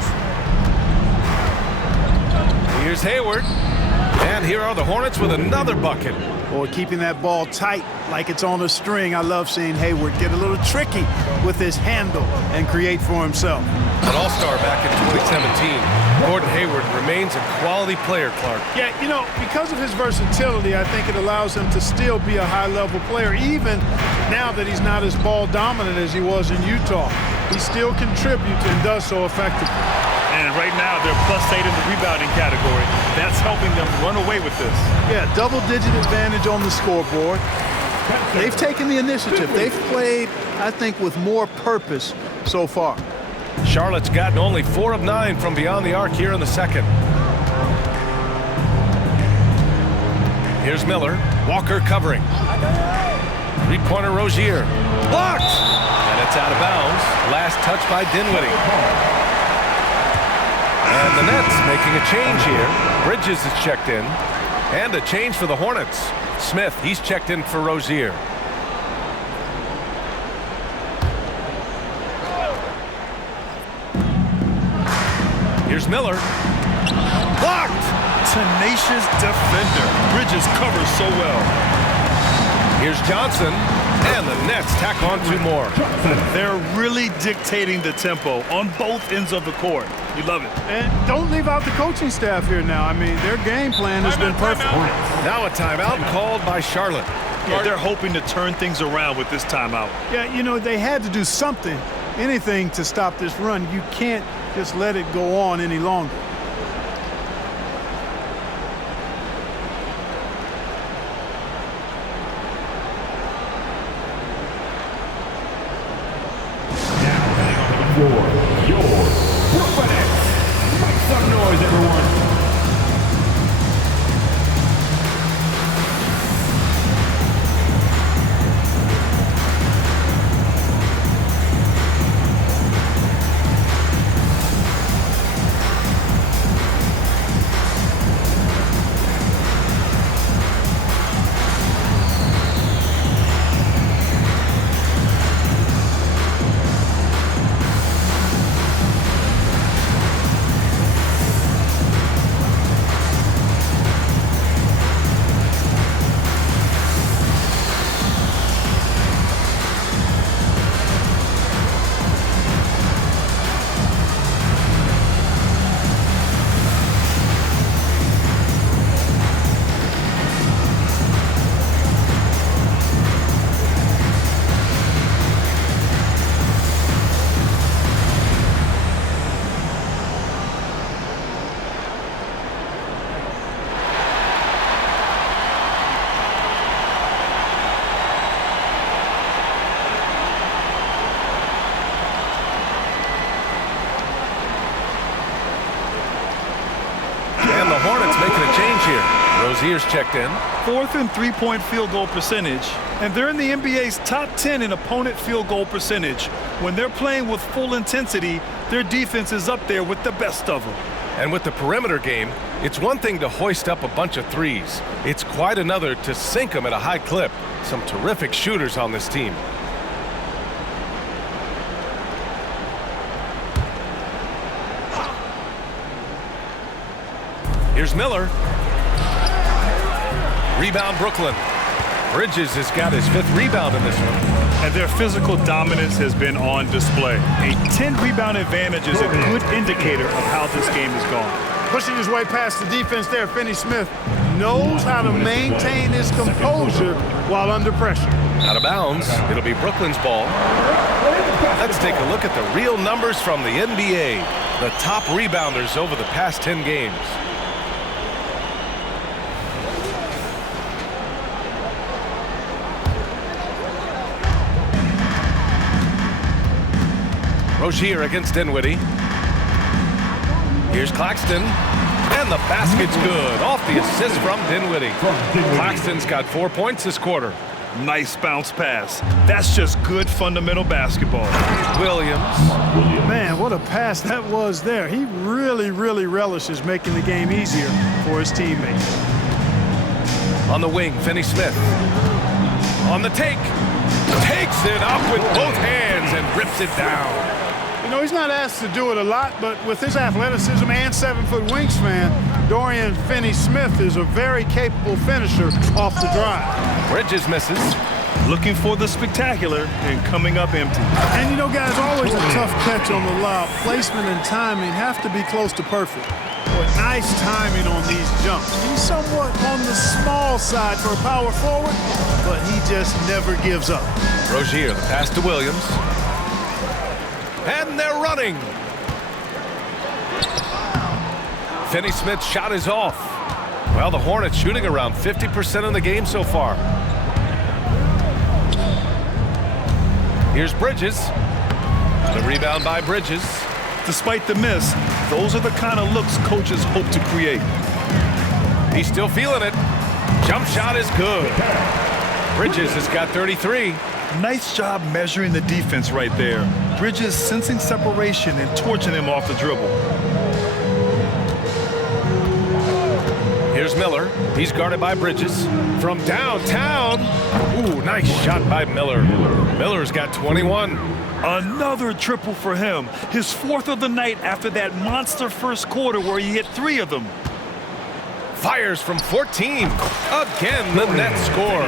Here's Hayward. And here are the Hornets with another bucket. Boy, keeping that ball tight like it's on a string. I love seeing Hayward get a little tricky with his handle and create for himself. An all-star back in 2017. Gordon Hayward remains a quality player, Clark. Yeah, you know, because of his versatility, I think it allows him to still be a high-level player, even now that he's not as ball-dominant as he was in Utah. He still contributes and does so effectively. And right now, they're +8 in the rebounding category. That's helping them run away with this. Yeah, double-digit advantage on the scoreboard. They've taken the initiative. They've played, I think, with more purpose so far. Charlotte's gotten only 4 of 9 from beyond the arc here in the second. Here's Miller. Walker covering. Three-pointer Rozier. Blocked! And it's out of bounds. Last touch by Dinwiddie. And the Nets making a change here. Bridges is checked in. And a change for the Hornets. Smith, he's checked in for Rozier. Here's Miller. Blocked! Tenacious defender. Bridges covers so well. Here's Johnson. And the Nets tack on 2 more. They're really dictating the tempo on both ends of the court. You love it. And don't leave out the coaching staff here now. I mean, their game plan has been perfect. Now a timeout called by Charlotte. Yeah, they're hoping to turn things around with this timeout. Yeah, you know, they had to do something, anything to stop this run. You can't just let it go on any longer. Rozier. Rozier's checked in. 4th and 3-point field goal percentage, and they're in the NBA's top 10 in opponent field goal percentage. When they're playing with full intensity, their defense is up there with the best of them. And with the perimeter game, it's one thing to hoist up a bunch of threes. It's quite another to sink them at a high clip. Some terrific shooters on this team. Here's Miller. Rebound Brooklyn. Bridges has got his 5th rebound in this one. And their physical dominance has been on display. A 10-rebound advantage is a good indicator of how this game has gone. Pushing his way past the defense there, Finney Smith knows how to maintain his composure while under pressure. Out of bounds. It'll be Brooklyn's ball. Let's take a look at the real numbers from the NBA. The top rebounders over the past 10 games. Rozier against Dinwiddie. Here's Claxton. And the basket's good. Off the assist from Dinwiddie. Claxton's got 4 points this quarter. Nice bounce pass. That's just good fundamental basketball. Williams. Man, what a pass that was there. He really relishes making the game easier for his teammates. On the wing, Finney Smith. On the take. Takes it up with both hands and rips it down. You know, he's not asked to do it a lot, but with his athleticism and 7-foot wingspan, Dorian Finney-Smith is a very capable finisher off the drive. Bridges misses. Looking for the spectacular and coming up empty. And you know, guys, always a tough catch on the lob. Placement and timing have to be close to perfect. But nice timing on these jumps. He's somewhat on the small side for a power forward, but he just never gives up. Rozier, the pass to Williams. And they're running. Finney-Smith's shot is off. Well, the Hornets shooting around 50% in the game so far. Here's Bridges. The rebound by Bridges. Despite the miss, those are the kind of looks coaches hope to create. He's still feeling it. Jump shot is good. Bridges has got 33. Nice job measuring the defense right there. Bridges sensing separation and torching him off the dribble. Here's Miller. He's guarded by Bridges. From downtown. Ooh, nice shot by Miller. Miller's got 21. Another triple for him. His 4th of the night after that monster first quarter where he hit 3 of them. Fires from 14. Again, the Nets score.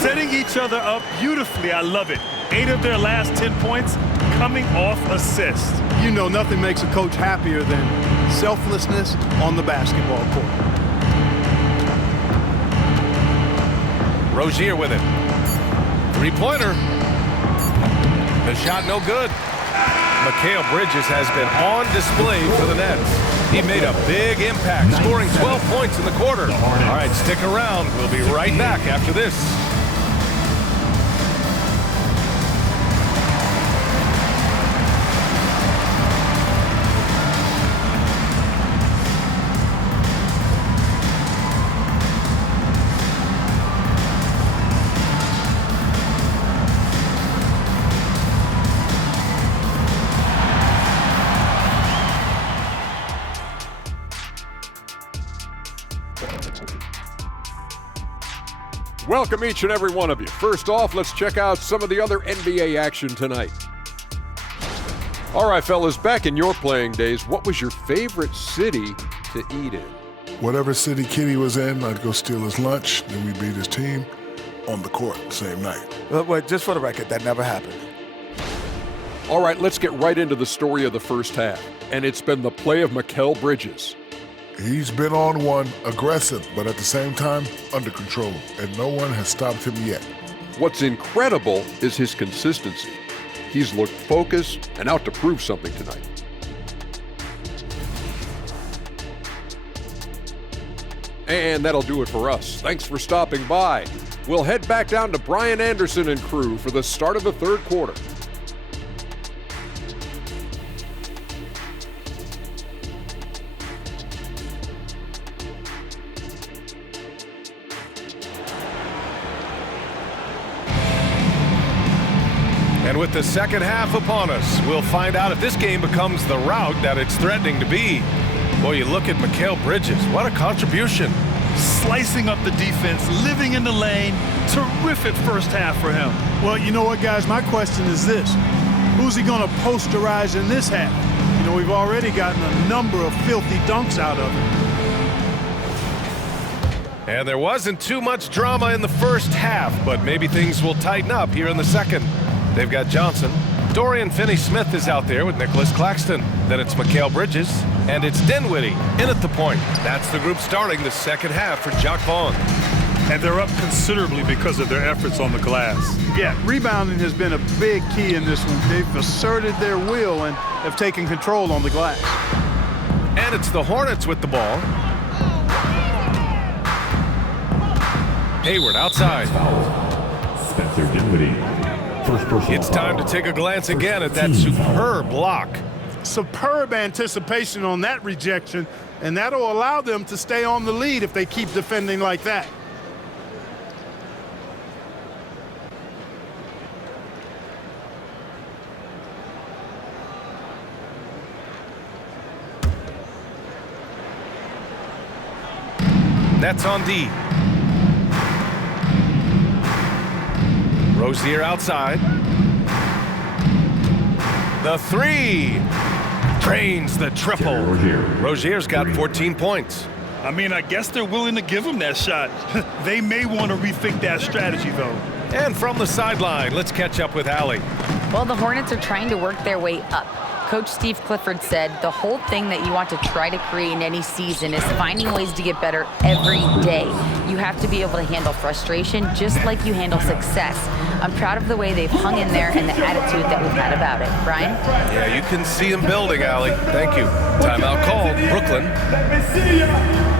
Setting each other up beautifully. I love it. 8 of their last 10 points coming off assist. You know, nothing makes a coach happier than selflessness on the basketball court. Rozier with it. 3-pointer. The shot no good. Mikal Bridges has been on display for the Nets. He made a big impact, scoring 12 points in the quarter. All right, stick around. We'll be right back after this. Welcome each and every one of you. First off, let's check out some of the other NBA action tonight. All right, fellas, back in your playing days, what was your favorite city to eat in? Whatever city Kitty was in, I'd go steal his lunch, then we beat his team on the court the same night. Wait, just for the record, that never happened. All right, let's get right into the story of the first half. And it's been the play of Mikal Bridges. He's been on one, aggressive, but at the same time, under control, and no one has stopped him yet. What's incredible is his consistency. He's looked focused and out to prove something tonight. And that'll do it for us. Thanks for stopping by. We'll head back down to Brian Anderson and crew for the start of the third quarter. And with the second half upon us, we'll find out if this game becomes the rout that it's threatening to be. Boy, you look at Mikal Bridges. What a contribution. Slicing up the defense, living in the lane. Terrific first half for him. Well, you know what, guys? My question is this. Who's he going to posterize in this half? You know, we've already gotten a number of filthy dunks out of him. And there wasn't too much drama in the first half, but maybe things will tighten up here in the second. They've got Johnson. Dorian Finney-Smith is out there with Nicholas Claxton. Then it's Mikal Bridges, and it's Dinwiddie in at the point. That's the group starting the second half for Jock Vaughn. And they're up considerably because of their efforts on the glass. Yeah, rebounding has been a big key in this one. They've asserted their will and have taken control on the glass. And it's the Hornets with the ball. Hayward outside. Spencer Dinwiddie. First personal It's time to take a glance again at that superb block. Superb anticipation on that rejection, and that'll allow them to stay on the lead if they keep defending like that. Nets on D. Rozier outside. The three. Drains the triple. Rozier's got 14 points. I mean, I guess they're willing to give him that shot. They may want to rethink that strategy, though. And from the sideline, let's catch up with Allie. Well, the Hornets are trying to work their way up. Coach Steve Clifford said the whole thing that you want to try to create in any season is finding ways to get better every day. You have to be able to handle frustration just like you handle success. I'm proud of the way they've hung in there and the attitude that we've had about it. Brian? Yeah, you can see him building, Allie. Thank you. Timeout called, Brooklyn. Let me see ya.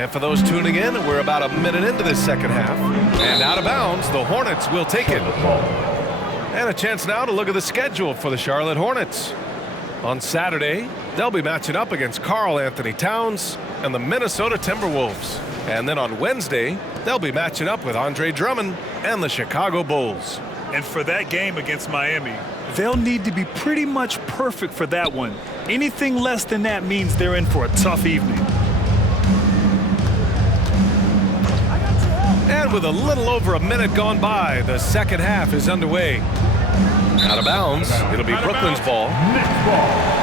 And for those tuning in, we're about a minute into this second half. And out of bounds, the Hornets will take it. And a chance now to look at the schedule for the Charlotte Hornets. On Saturday, they'll be matching up against Karl Anthony Towns and the Minnesota Timberwolves. And then on Wednesday, they'll be matching up with Andre Drummond and the Chicago Bulls. And for that game against Miami, they'll need to be pretty much perfect for that one. Anything less than that means they're in for a tough evening. And with a little over a minute gone by, the second half is underway. Out of bounds, it'll be Brooklyn's ball. Next ball.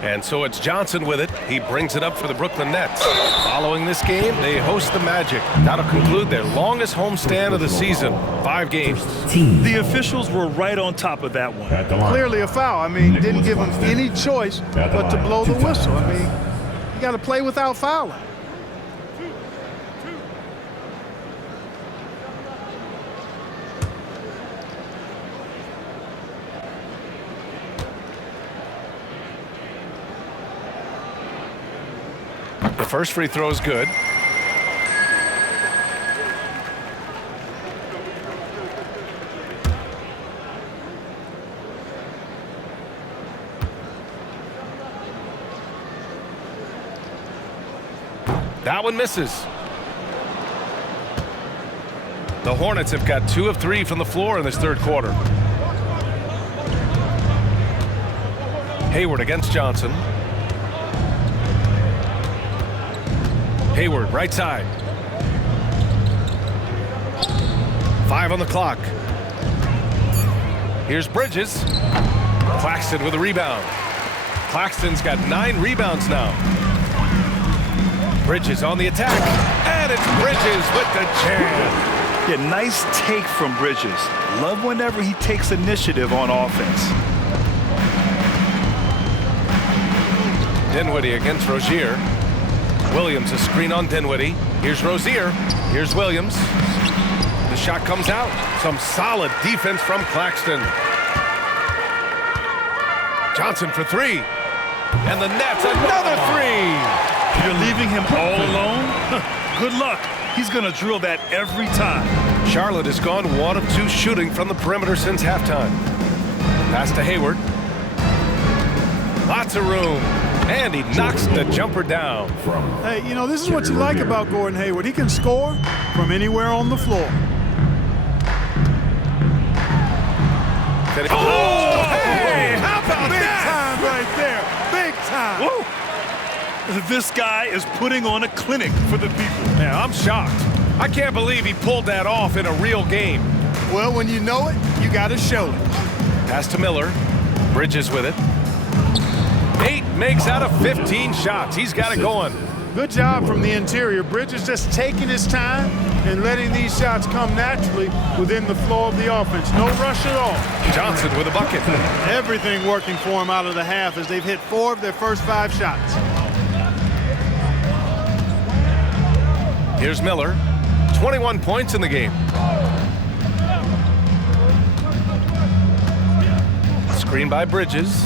And so it's Johnson with it. He brings it up for the Brooklyn Nets. Following this game, they host the Magic. That'll conclude their longest homestand of the season, 5 games. The officials were right on top of that one. Clearly a foul. I mean, didn't give him any choice but to blow the whistle. I mean, you got to play without fouling. The first free throw is good. That one misses. The Hornets have got 2 of 3 from the floor in this third quarter. Hayward against Johnson. Hayward, right side. 5 on the clock. Here's Bridges. Claxton with a rebound. Claxton's got 9 rebounds now. Bridges on the attack. And it's Bridges with the jam. Yeah, nice take from Bridges. Love whenever he takes initiative on offense. Dinwiddie against Rozier. Williams, a screen on Dinwiddie. Here's Rozier. Here's Williams. The shot comes out. Some solid defense from Claxton. Johnson for 3. And the Nets, another 3. You're leaving him all alone? Good luck. He's going to drill that every time. Charlotte has gone 1 of 2 shooting from the perimeter since halftime. Pass to Hayward. Lots of room. And he knocks the jumper down. Hey, you know, this is what you like about Gordon Hayward. He can score from anywhere on the floor. Oh, hey, how about big that? Time right there. Big time. Woo. This guy is putting on a clinic for the people. Yeah, I'm shocked. I can't believe he pulled that off in a real game. Well, when you know it, you got to show it. Pass to Miller. Bridges with it. 8 makes out of 15 shots. He's got it going. Good job from the interior. Bridges just taking his time and letting these shots come naturally within the flow of the offense. No rush at all. Johnson with a bucket. Everything working for him out of the half as they've hit 4 of their first 5 shots. Here's Miller. 21 points in the game. Screen by Bridges.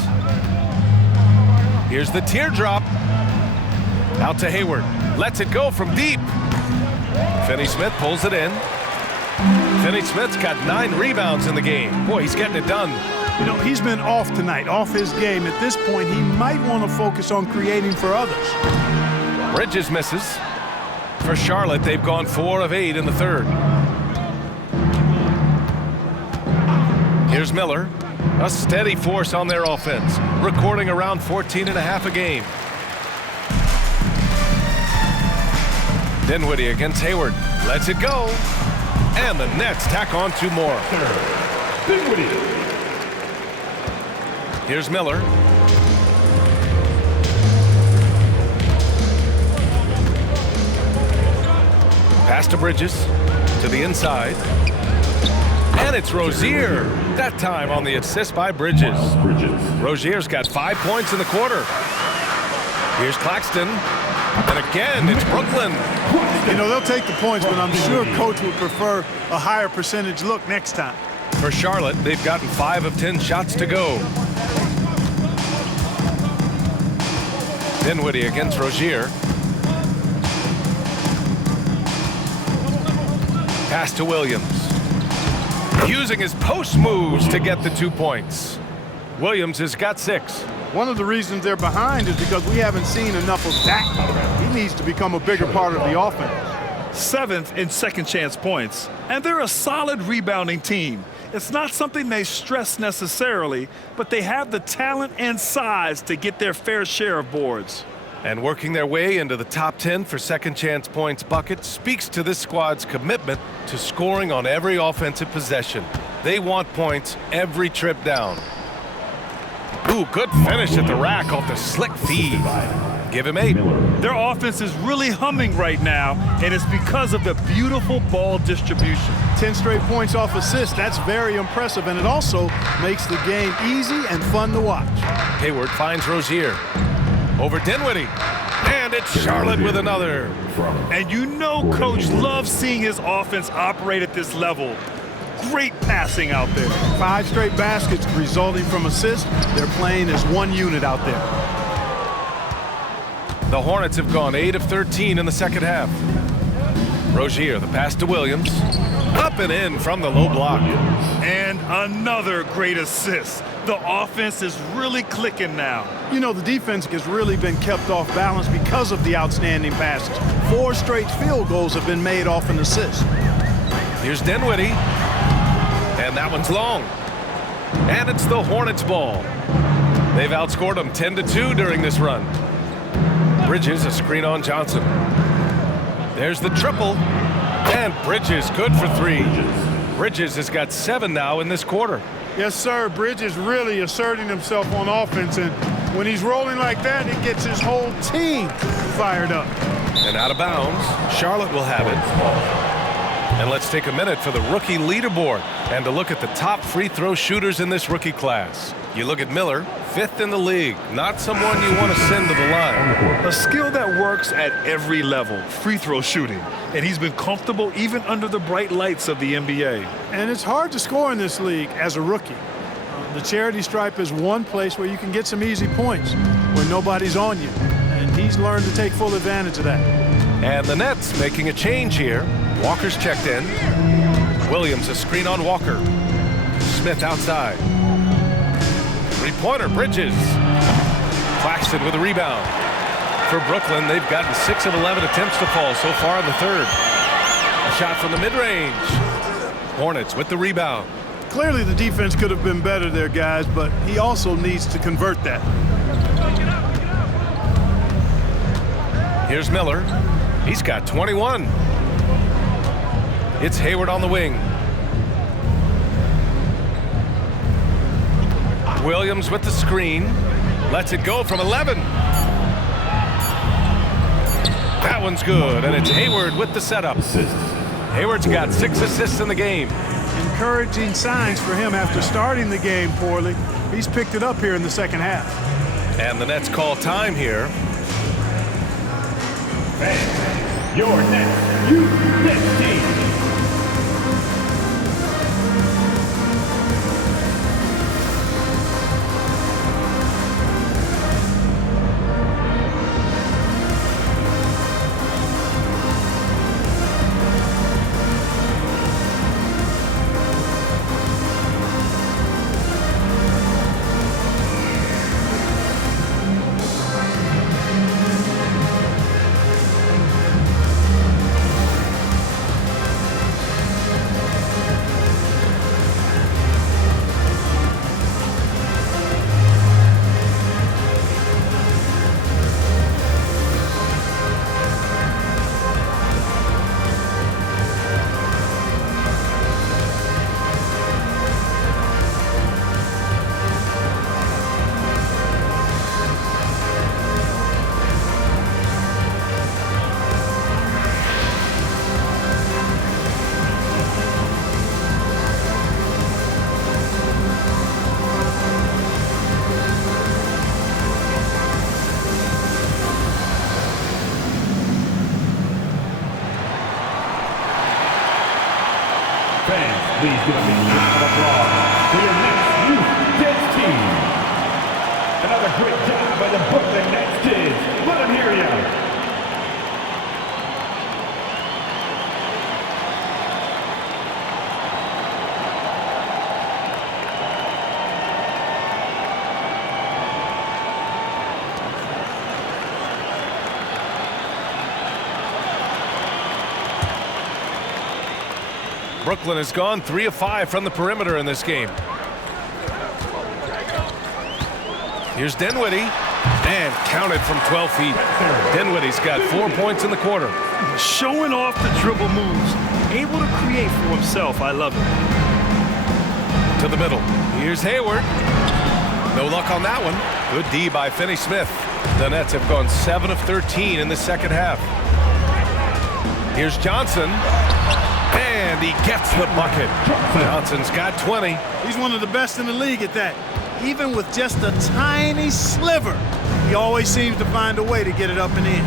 Here's the teardrop. Out to Hayward. Lets it go from deep. Finney-Smith pulls it in. Finney-Smith's got 9 rebounds in the game. Boy, he's getting it done. You know, he's been off tonight, off his game. At this point, he might want to focus on creating for others. Bridges misses. For Charlotte, they've gone 4 of 8 in the third. Here's Miller. A steady force on their offense, recording around 14.5 a game. Dinwiddie against Hayward. Lets it go. And the Nets tack on 2 more. Dinwiddie. Here's Miller. Pass to Bridges. To the inside. And it's Rozier. That time on the assist by Bridges. Rozier's got 5 points in the quarter. Here's Claxton. And again, it's Brooklyn. You know, they'll take the points, but I'm sure Coach would prefer a higher percentage look next time. For Charlotte, they've gotten 5 of 10 shots to go. Dinwiddie against Rozier. Pass to Williams. Using his post moves to get the 2 points. Williams has got 6. One of the reasons they're behind is because we haven't seen enough of that. He needs to become a bigger part of the offense. 7th in second chance points. And they're a solid rebounding team. It's not something they stress necessarily, but they have the talent and size to get their fair share of boards. And working their way into the top 10 for second chance points bucket speaks to this squad's commitment to scoring on every offensive possession. They want points every trip down. Ooh, good finish at the rack off the slick feed. Give him 8. Their offense is really humming right now, and it's because of the beautiful ball distribution. 10 straight points off assists. That's very impressive, and it also makes the game easy and fun to watch. Hayward finds Rozier. Over Dinwiddie. And it's Charlotte with another. And you know Coach loves seeing his offense operate at this level. Great passing out there. 5 straight baskets resulting from assists. They're playing as one unit out there. The Hornets have gone 8 of 13 in the second half. Rozier, the pass to Williams. Up and in from the low block. And another great assist. The offense is really clicking now. You know, the defense has really been kept off balance because of the outstanding passes. 4 straight field goals have been made off an assist. Here's Dinwiddie. And that one's long. And it's the Hornets' ball. They've outscored them 10-2 during this run. Bridges, a screen on Johnson. There's the triple. And Bridges, good for 3. Bridges has got 7 now in this quarter. Yes, sir. Bridges really asserting himself on offense, and when he's rolling like that, it gets his whole team fired up. And out of bounds, Charlotte will have it. And let's take a minute for the rookie leaderboard and to look at the top free throw shooters in this rookie class. You look at Miller, 5th in the league. Not someone you want to send to the line. A skill that works at every level, free throw shooting. And he's been comfortable even under the bright lights of the NBA. And it's hard to score in this league as a rookie. The charity stripe is one place where you can get some easy points where nobody's on you. And he's learned to take full advantage of that. And the Nets making a change here. Walker's checked in. Williams, a screen on Walker. Smith outside. Three-pointer, Bridges. Claxton with a rebound. For Brooklyn, they've gotten 6 of 11 attempts to fall so far in the third. A shot from the mid-range. Hornets with the rebound. Clearly the defense could have been better there, guys, but he also needs to convert that. Here's Miller. He's got 21. It's Hayward on the wing. Williams with the screen. Lets it go from 11. That one's good, and it's Hayward with the setup. Hayward's got 6 assists in the game. Encouraging signs for him after starting the game poorly. He's picked it up here in the second half. And the Nets call time here. And your next youth team. Please give a big round of applause for your next youth Nets team. Another great job by the Brooklyn Nets kids. Let them hear you. Brooklyn has gone 3 of 5 from the perimeter in this game. Here's Dinwiddie, and counted from 12 feet. Dinwiddie's got 4 points in the quarter. Showing off the dribble moves, able to create for himself. I love it. To the middle. Here's Hayward. No luck on that one. Good D by Finney Smith. The Nets have gone 7 of 13 in the second half. Here's Johnson. And he gets the bucket. Johnson's got 20. He's one of the best in the league at that. Even with just a tiny sliver, he always seems to find a way to get it up and in.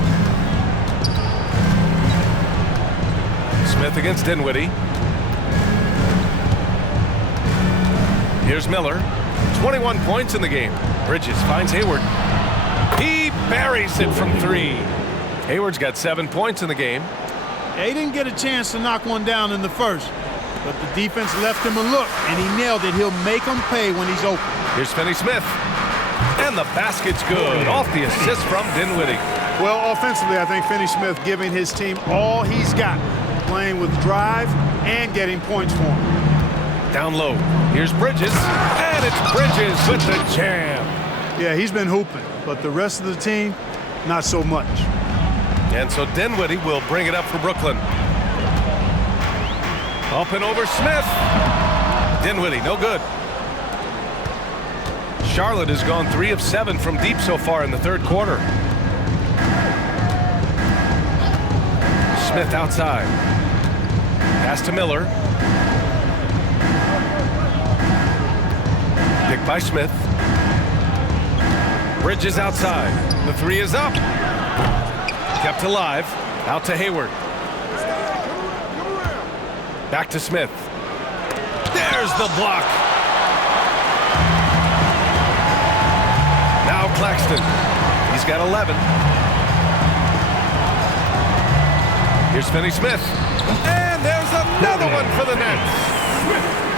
Smith against Dinwiddie. Here's Miller. 21 points in the game. Bridges finds Hayward. He buries it from 3. Hayward's got 7 points in the game. He didn't get a chance to knock one down in the first, but the defense left him a look, and he nailed it. He'll make them pay when he's open. Here's Finney Smith. And the basket's good. Off the assist from Dinwiddie. Well, offensively, I think Finney Smith giving his team all he's got, playing with drive and getting points for him. Down low. Here's Bridges. And it's Bridges with the jam. Yeah, he's been hooping, but the rest of the team, not so much. And so Dinwiddie will bring it up for Brooklyn. Up and over Smith. Dinwiddie, no good. Charlotte has gone 3 of 7 from deep so far in the third quarter. Smith outside. Pass to Miller. Pick by Smith. Bridges outside. The 3 is up. Kept alive. Out to Hayward. Back to Smith. There's the block. Now Claxton. He's got 11. Here's Finney Smith. And there's another one for the Nets.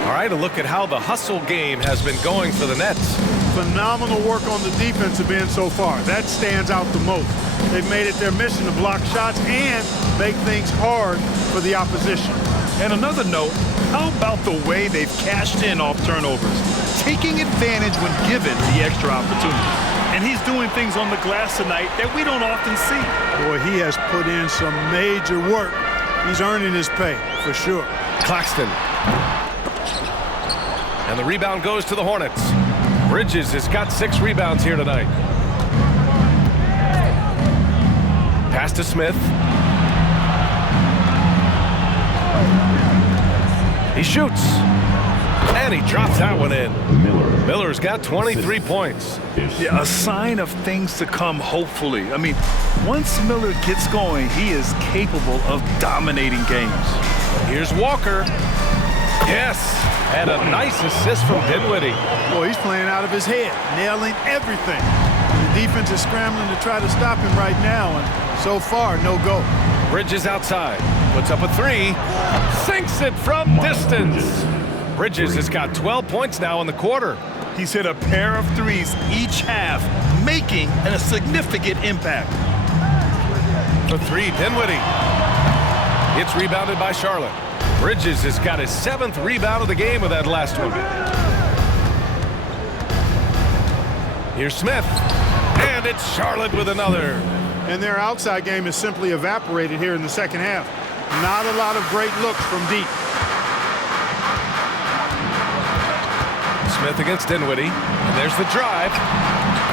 All right, a look at how the hustle game has been going for the Nets. Phenomenal work on the defensive end so far. That stands out the most. They've made it their mission to block shots and make things hard for the opposition. And another note, how about the way they've cashed in off turnovers? Taking advantage when given the extra opportunity. And he's doing things on the glass tonight that we don't often see. Boy, he has put in some major work. He's earning his pay, for sure. Claxton. And the rebound goes to the Hornets. Bridges has got 6 rebounds here tonight. Pass to Smith. He shoots. And he drops that one in. Miller's got 23 points. Yeah, a sign of things to come, hopefully. I mean, once Miller gets going, he is capable of dominating games. Here's Walker. Yes, and a nice assist from Dinwiddie. Boy, he's playing out of his head, nailing everything. The defense is scrambling to try to stop him right now, and so far, no go. Bridges outside, puts up a 3, sinks it from distance. Bridges has got 12 points now in the quarter. He's hit a pair of 3s each half, making a significant impact. For 3, Dinwiddie. It's rebounded by Charlotte. Bridges has got his 7th rebound of the game with that last one. Here's Smith. And it's Charlotte with another. And their outside game is simply evaporated here in the second half. Not a lot of great looks from deep. Smith against Dinwiddie. And there's the drive.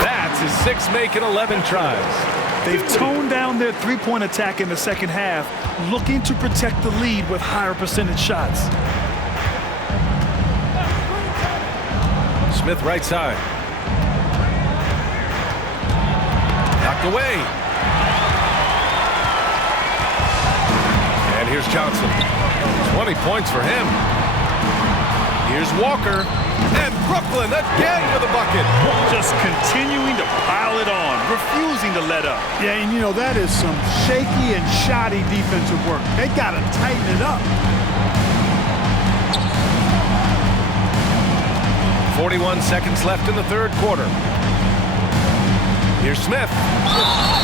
That's his 6th make in 11 tries. They've toned down their three-point attack in the second half, looking to protect the lead with higher percentage shots. Smith right side. Knocked away. And here's Johnson. 20 points for him. Here's Walker. And Brooklyn again with a bucket. Just continuing to pile it on, refusing to let up. Yeah, and you know, that is some shaky and shoddy defensive work. They got to tighten it up. 41 seconds left in the third quarter. Here's Smith.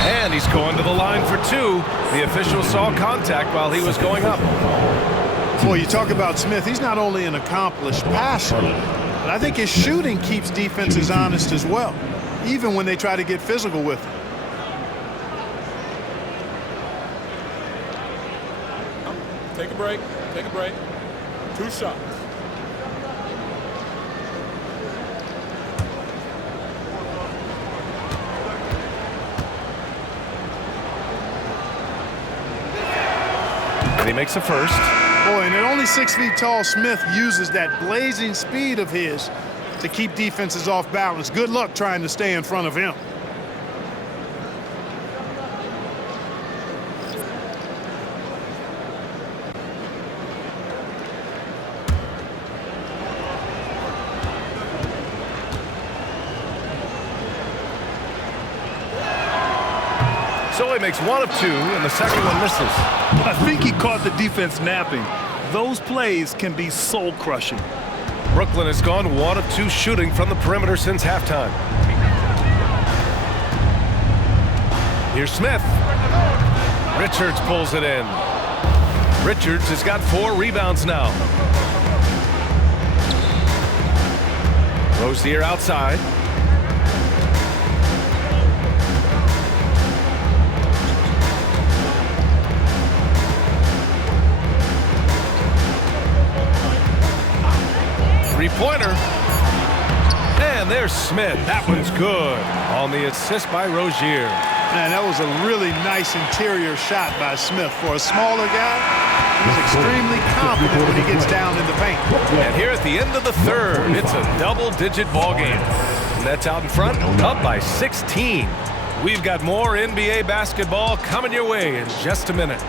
And he's going to the line for 2. The official saw contact while he was going up. Boy, you talk about Smith. He's not only an accomplished passer, but I think his shooting keeps defenses honest as well, even when they try to get physical with him. Take a break. Take a break. 2 shots. makes a first. Boy, and at only 6 feet tall, Smith uses that blazing speed of his to keep defenses off balance. Good luck trying to stay in front of him. So he makes 1 of 2, and the second one misses. I think he caught the defense napping. Those plays can be soul-crushing. Brooklyn has gone 1 of 2 shooting from the perimeter since halftime. Here's Smith. Richards pulls it in. Richards has got 4 rebounds now. Rozier outside. Three-pointer. And there's Smith. That one's good on the assist by Rozier. Man, that was a really nice interior shot by Smith. For a smaller guy, he's extremely confident when he gets down in the paint. And here at the end of the third, it's a double-digit ball game. Nets out in front, up by 16. We've got more NBA basketball coming your way in just a minute.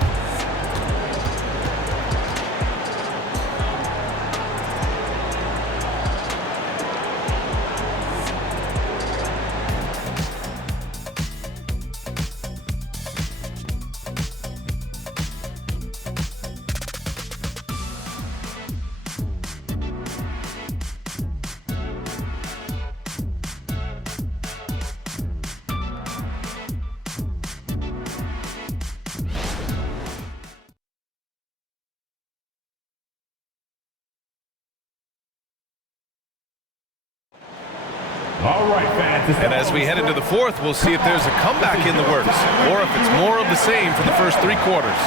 All right, fans. And as we head into the fourth, we'll see if there's a comeback in the works or if it's more of the same for the first 3 quarters.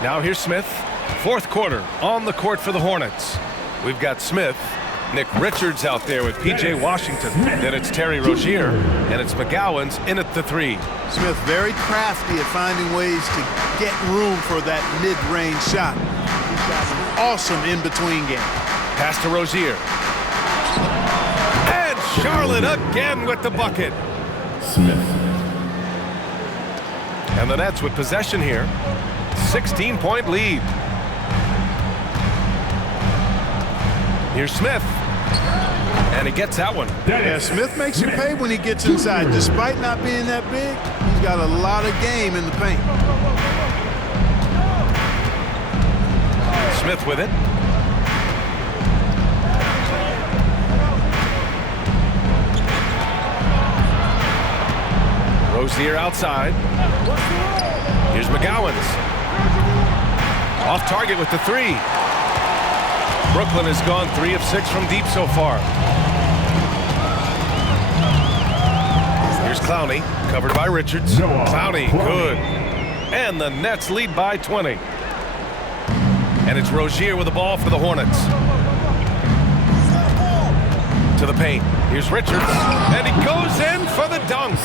Now here's Smith. 4th quarter on the court for the Hornets. We've got Smith, Nick Richards out there with P.J. Washington. Then it's Terry Rozier, and it's McGowan's in at the 3. Smith very crafty at finding ways to get room for that mid-range shot. He's got an awesome in-between game. Pass to Rozier. And Charlotte again with the bucket. Smith. And the Nets with possession here. 16-point lead. Here's Smith. And he gets that one. Yeah, Smith makes you pay when he gets inside. Despite not being that big, he's got a lot of game in the paint. Smith with it. Rozier outside. Here's McGowan's. Off target with the 3. Brooklyn has gone 3 of 6 from deep so far. Here's Clowney, covered by Richards. Clowney, good. And the Nets lead by 20. And it's Rozier with the ball for the Hornets. To the paint. Here's Richards. And he goes in for the dunk.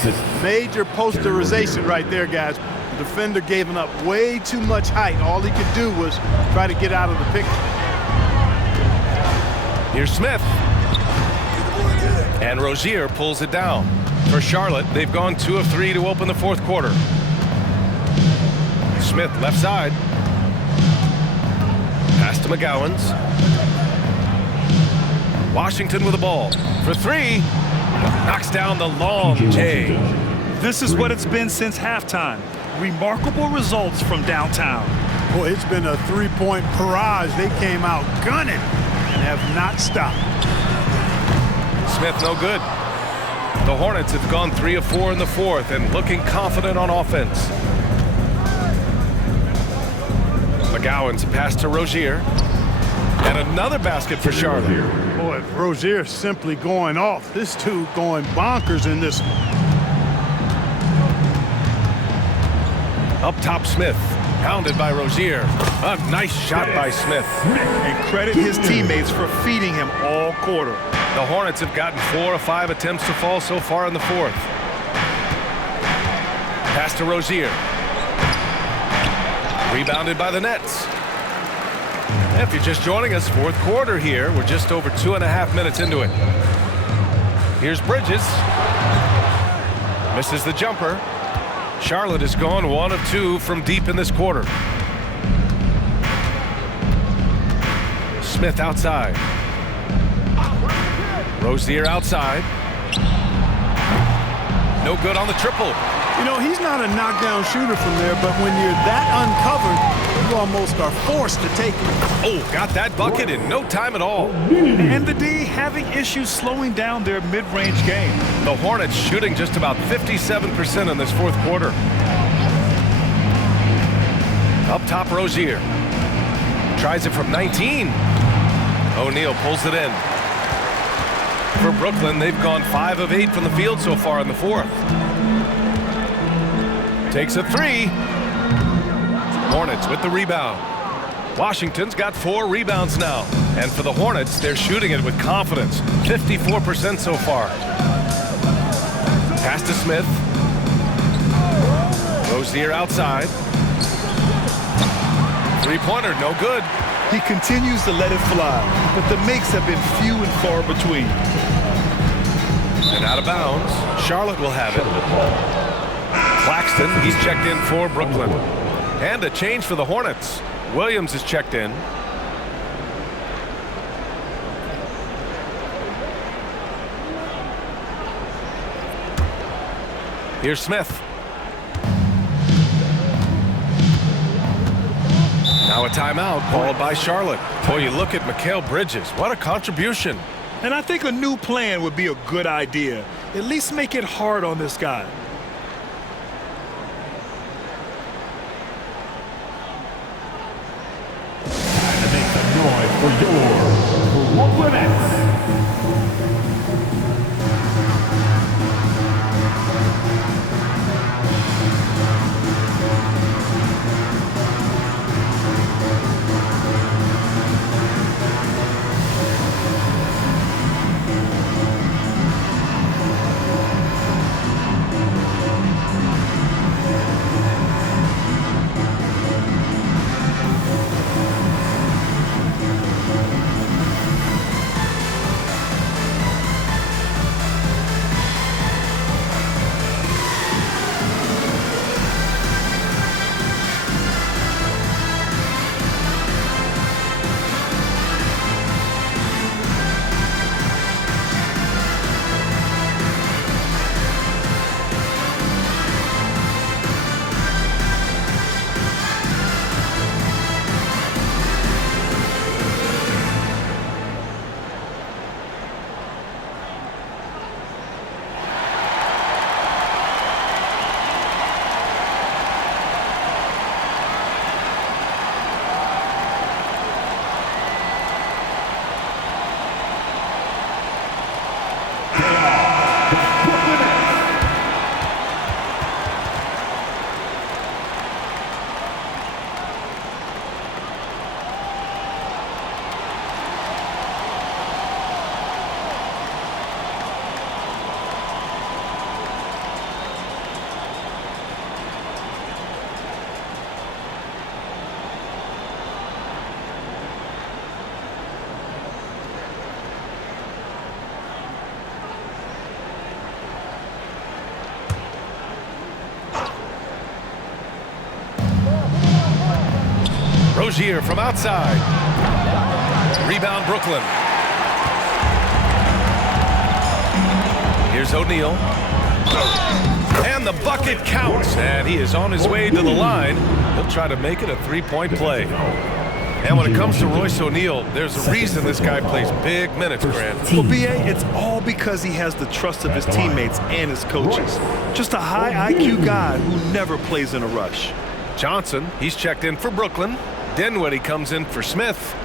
Major posterization right there, guys. The defender gave up way too much height. All he could do was try to get out of the picture. Here's Smith. And Rozier pulls it down. For Charlotte, they've gone 2 of 3 to open the 4th quarter. Smith left side. Pass to McGowan's. Washington with the ball. For 3. Knocks down the long J. This is what it's been since halftime. Remarkable results from downtown. Boy, it's been a 3-point barrage. They came out gunning and have not stopped. Smith no good. The Hornets have gone 3 of 4 in the 4th and looking confident on offense. McGowan's pass to Rozier. And another basket for Charlotte. Boy, Rozier simply going off. This dude going bonkers in this. Up top, Smith. Pounded by Rozier. A nice shot by Smith. And credit his teammates for feeding him all quarter. The Hornets have gotten 4 of 5 attempts to fall so far in the fourth. Pass to Rozier. Rebounded by the Nets. If you're just joining us, fourth quarter here. We're just over 2.5 minutes into it. Here's Bridges. Misses the jumper. Charlotte has gone 1 of 2 from deep in this quarter. Smith outside. Rozier outside. No good on the triple. You know, he's not a knockdown shooter from there, but when you're that uncovered, you almost are forced to take it. Oh, got that bucket in no time at all. And the D having issues slowing down their mid-range game. The Hornets shooting just about 57% in this fourth quarter. Up top, Rozier. Tries it from 19. O'Neal pulls it in. For Brooklyn, they've gone 5 of 8 from the field so far in the fourth. Takes a 3. Hornets with the rebound. Washington's got 4 rebounds now. And for the Hornets, they're shooting it with confidence. 54% so far. Pass to Smith. Rozier outside. Three-pointer, no good. He continues to let it fly, but the makes have been few and far between. And out of bounds, Charlotte will have it. Claxton, he's checked in for Brooklyn. And a change for the Hornets. Williams is checked in. Here's Smith. Now a timeout called by Charlotte. Boy, you look at Mikal Bridges. What a contribution. And I think a new plan would be a good idea. At least make it hard on this guy. For your Brooklyn Nets. Rozier from outside. Rebound Brooklyn. Here's O'Neal. And the bucket counts. And he is on his way to the line. He'll try to make it a three-point play. And when it comes to Royce O'Neal, there's a reason this guy plays big minutes, Grant. Well, B.A., it's all because he has the trust of his teammates and his coaches. Just a high IQ guy who never plays in a rush. Johnson, he's checked in for Brooklyn. Dinwiddie comes in for Smith.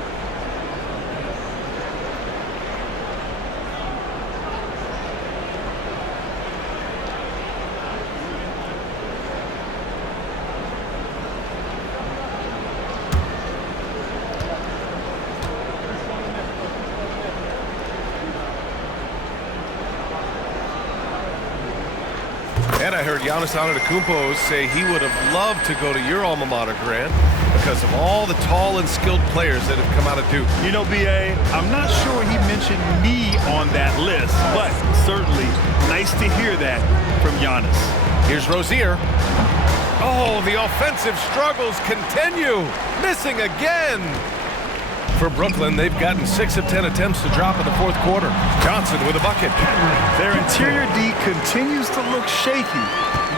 And I heard Giannis Antetokounmpo say he would have loved to go to your alma mater, Grant, because of all the tall and skilled players that have come out of Duke. You know, B.A., I'm not sure he mentioned me on that list, but certainly nice to hear that from Giannis. Here's Rozier. Oh, the offensive struggles continue. Missing again. For Brooklyn, they've gotten 6 of 10 attempts to drop in the fourth quarter. Johnson with a bucket. Their interior D continues to look shaky.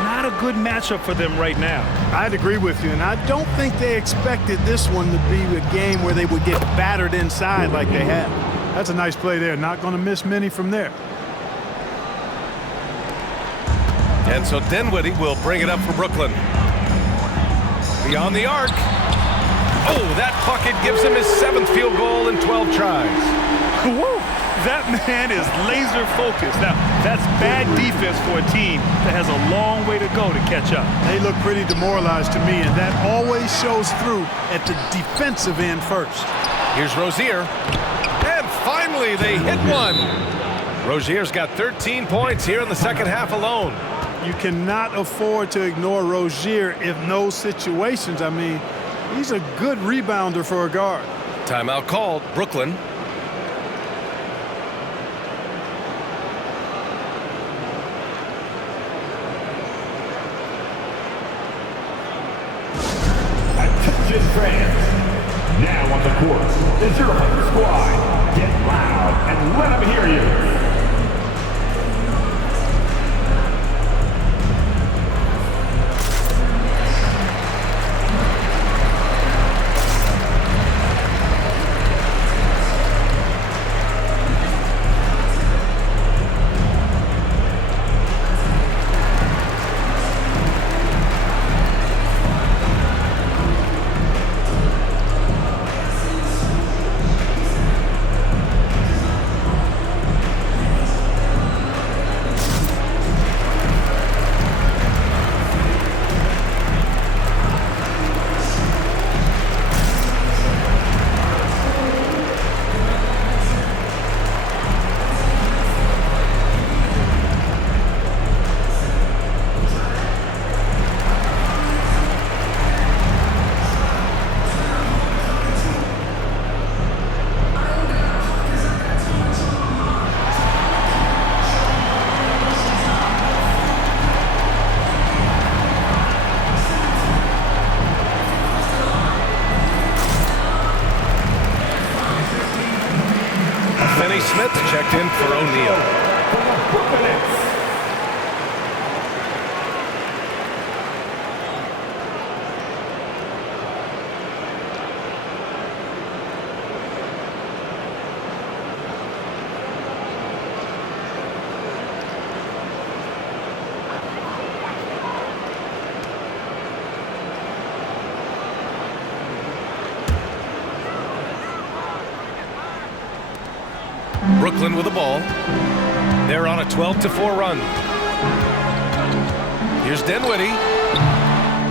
Not a good matchup for them right now. I'd agree with you, and I don't think they expected this one to be a game where they would get battered inside like they have. That's a nice play there. Not going to miss many from there. And so Dinwiddie will bring it up for Brooklyn. Beyond the arc. Oh, that bucket gives him his 7th field goal in 12 tries. Woo! That man is laser focused. Now, that's bad defense for a team that has a long way to go to catch up. They look pretty demoralized to me, and that always shows through at the defensive end first. Here's Rozier. And finally, they hit one. Rozier's got 13 points here in the second half alone. You cannot afford to ignore Rozier in those situations. I mean, he's a good rebounder for a guard. Timeout called. Brooklyn. Attention fans. Now on the court is your home squad. Get loud and let them hear you. Smith checked in for O'Neal. Brooklyn with the ball. They're on a 12-4 run. Here's Dinwiddie.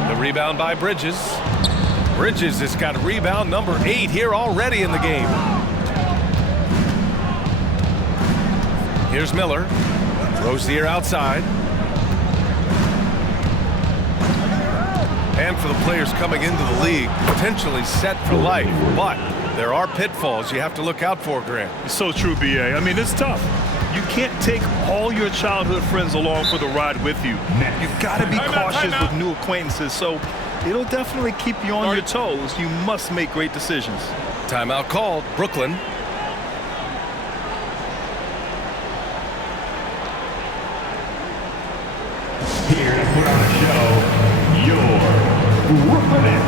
The rebound by Bridges. Bridges has got rebound number 8 here already in the game. Here's Miller. Rozier outside. And for the players coming into the league, potentially set for life, but there are pitfalls you have to look out for, Grant. It's so true, B.A. I mean, it's tough. You can't take all your childhood friends along for the ride with you. You've got to be cautious with new acquaintances, so it'll definitely keep you on your toes. You must make great decisions. Timeout called. Brooklyn. Here to put on a show, your Brooklyn Nets.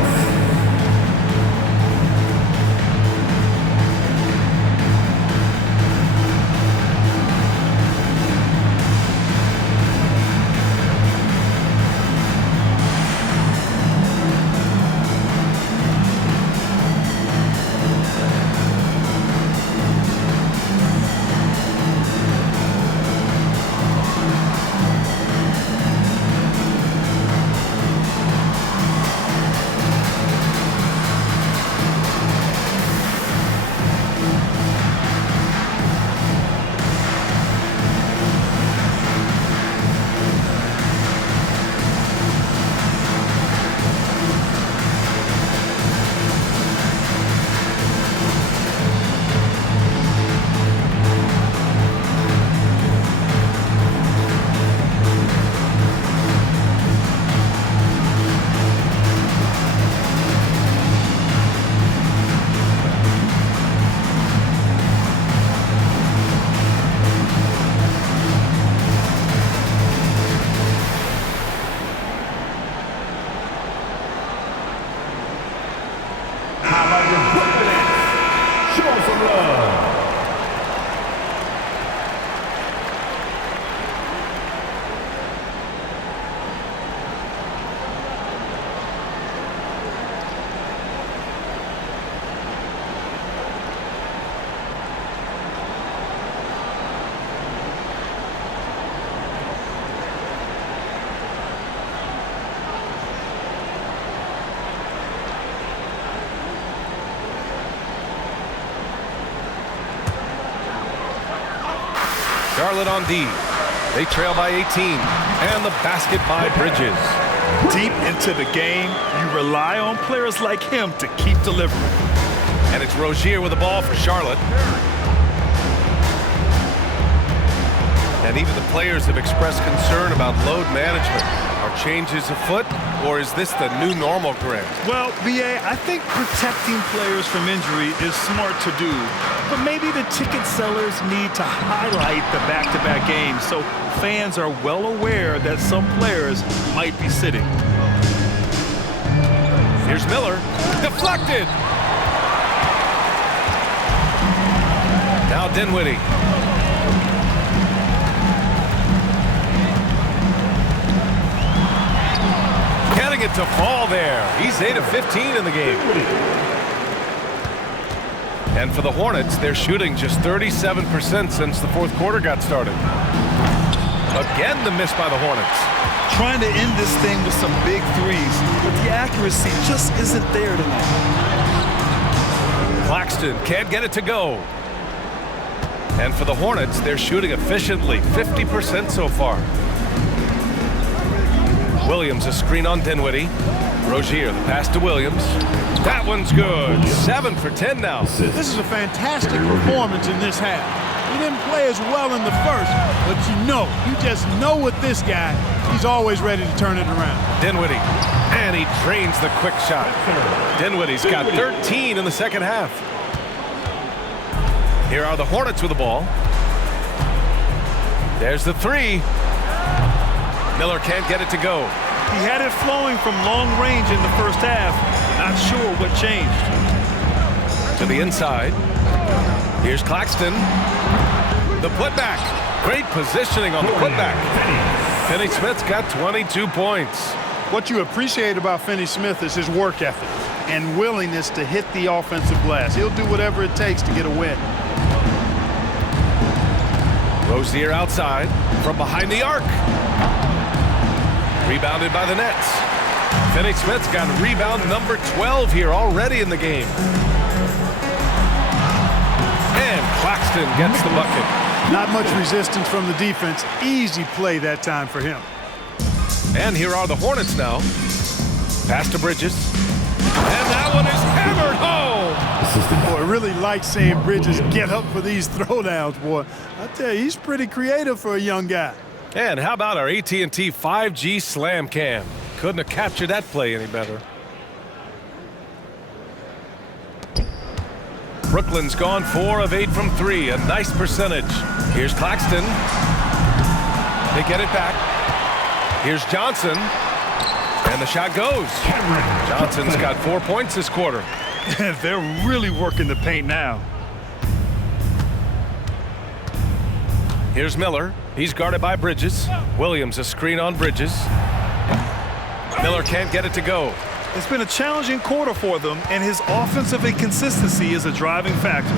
Charlotte on D. They trail by 18. And the basket by Bridges. Deep into the game, you rely on players like him to keep delivering. And it's Rozier with the ball for Charlotte. And even the players have expressed concern about load management. Are changes afoot, or is this the new normal, Greg? Well, B.A., I think protecting players from injury is smart to do. But maybe the ticket sellers need to highlight the back-to-back games so fans are well aware that some players might be sitting. Here's Miller. Deflected. Now Dinwiddie. Getting it to fall there. He's 8 of 15 in the game. And for the Hornets, they're shooting just 37% since the fourth quarter got started. Again, the miss by the Hornets. Trying to end this thing with some big threes, but the accuracy just isn't there tonight. Claxton can't get it to go. And for the Hornets, they're shooting efficiently, 50% so far. Williams, a screen on Dinwiddie. Rozier, the pass to Williams. That one's good. 7 for 10 now. This is a fantastic performance in this half. He didn't play as well in the first, but you just know with this guy, he's always ready to turn it around. Dinwiddie, and he drains the quick shot. Dinwiddie's got 13 in the second half. Here are the Hornets with the ball. There's the three. Miller can't get it to go. He had it flowing from long range in the first half. Not sure what changed. To the inside. Here's Claxton. The putback. Great positioning on the putback. Finney Smith's got 22 points. What you appreciate about Finney Smith is his work ethic and willingness to hit the offensive glass. He'll do whatever it takes to get a win. Rozier outside from behind the arc. Rebounded by the Nets. Finney Smith's got rebound number 12 here already in the game. And Claxton gets the bucket. Not much resistance from the defense. Easy play that time for him. And here are the Hornets now. Pass to Bridges. And that one is hammered home. Boy, I really like seeing Bridges get up for these throwdowns, boy. I tell you, he's pretty creative for a young guy. And how about our AT&T 5G Slam Cam? Couldn't have captured that play any better. Brooklyn's gone 4 of 8 from 3, a nice percentage. Here's Claxton. They get it back. Here's Johnson. And the shot goes. Johnson's got 4 points this quarter. They're really working the paint now. Here's Miller. He's guarded by Bridges. Williams, a screen on Bridges. Miller can't get it to go. It's been a challenging quarter for them, and his offensive inconsistency is a driving factor.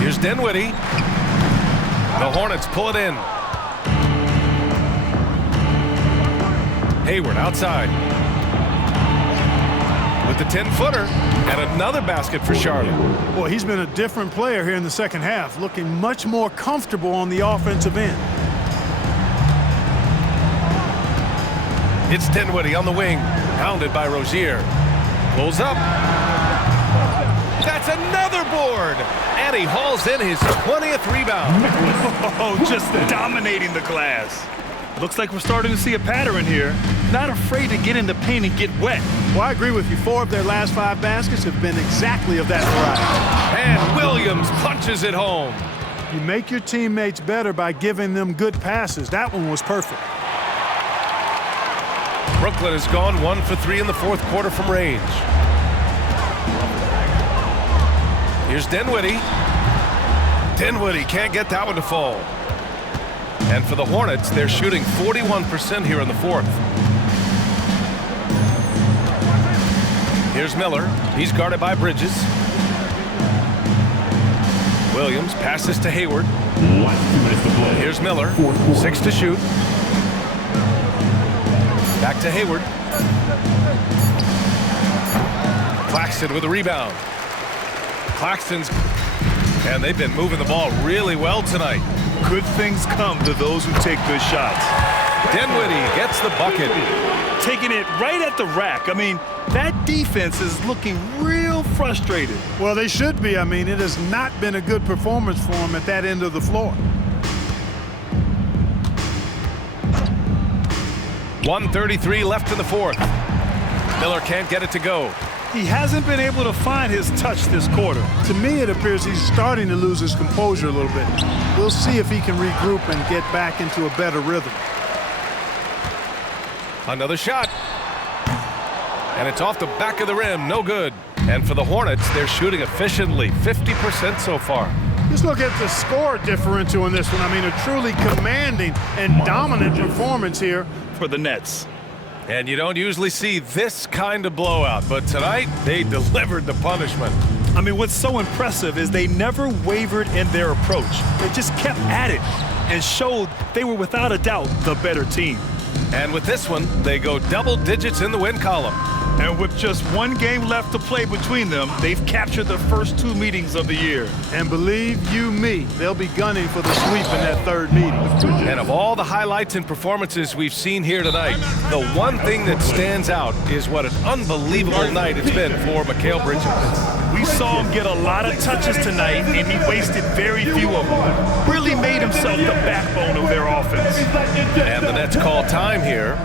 Here's Dinwiddie. The Hornets pull it in. Hayward outside. With the 10-footer and another basket for Charlotte. Boy, he's been a different player here in the second half, looking much more comfortable on the offensive end. It's Dinwiddie on the wing, pounded by Rozier. Pulls up. That's another board. And he hauls in his 20th rebound. Oh, just dominating the glass. Looks like we're starting to see a pattern here. Not afraid to get in the paint and get wet. Well, I agree with you. 4 of their last 5 baskets have been exactly of that variety. And Williams punches it home. You make your teammates better by giving them good passes. That one was perfect. Brooklyn has gone 1 for 3 in the fourth quarter from range. Here's Dinwiddie. Dinwiddie can't get that one to fall. And for the Hornets, they're shooting 41% here in the fourth. Here's Miller. He's guarded by Bridges. Williams passes to Hayward. Here's Miller. 6 to shoot. Back to Hayward. Claxton with a rebound. Claxton's And they've been moving the ball really well tonight. Good things come to those who take good shots. Dinwiddie gets the bucket. Taking it right at the rack. I mean, that defense is looking real frustrated. Well, they should be. I mean, it has not been a good performance for them at that end of the floor. 1:33 left in the fourth. Miller can't get it to go. He hasn't been able to find his touch this quarter. To me, it appears he's starting to lose his composure a little bit. We'll see if he can regroup and get back into a better rhythm. Another shot. And it's off the back of the rim. No good. And for the Hornets, they're shooting efficiently. 50% so far. Just look at the score differential in this one. I mean, a truly commanding and dominant performance here for the Nets. And you don't usually see this kind of blowout, but tonight they delivered the punishment. I mean, what's so impressive is they never wavered in their approach. They just kept at it and showed they were without a doubt the better team. And with this one, they go double digits in the win column. And with just one game left to play between them, they've captured the first 2 meetings of the year. And believe you me, they'll be gunning for the sweep in that third meeting. And of all the highlights and performances we've seen here tonight, the one thing that stands out is what an unbelievable night it's been for Mikal Bridges. We saw him get a lot of touches tonight, and he wasted very few of them. Really made himself the backbone of their offense. And the Nets call time here.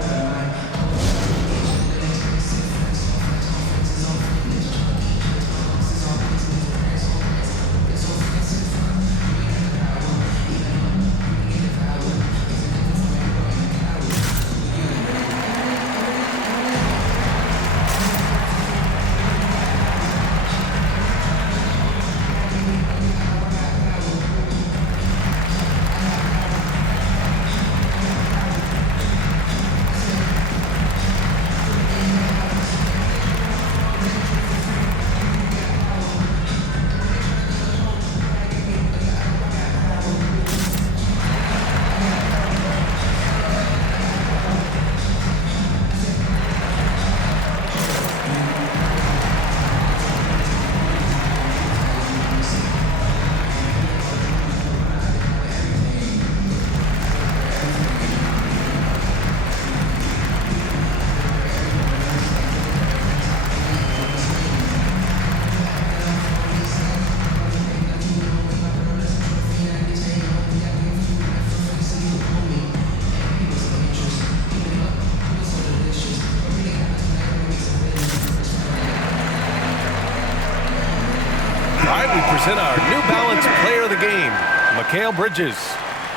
Present our New Balance Player of the Game, Mikal Bridges.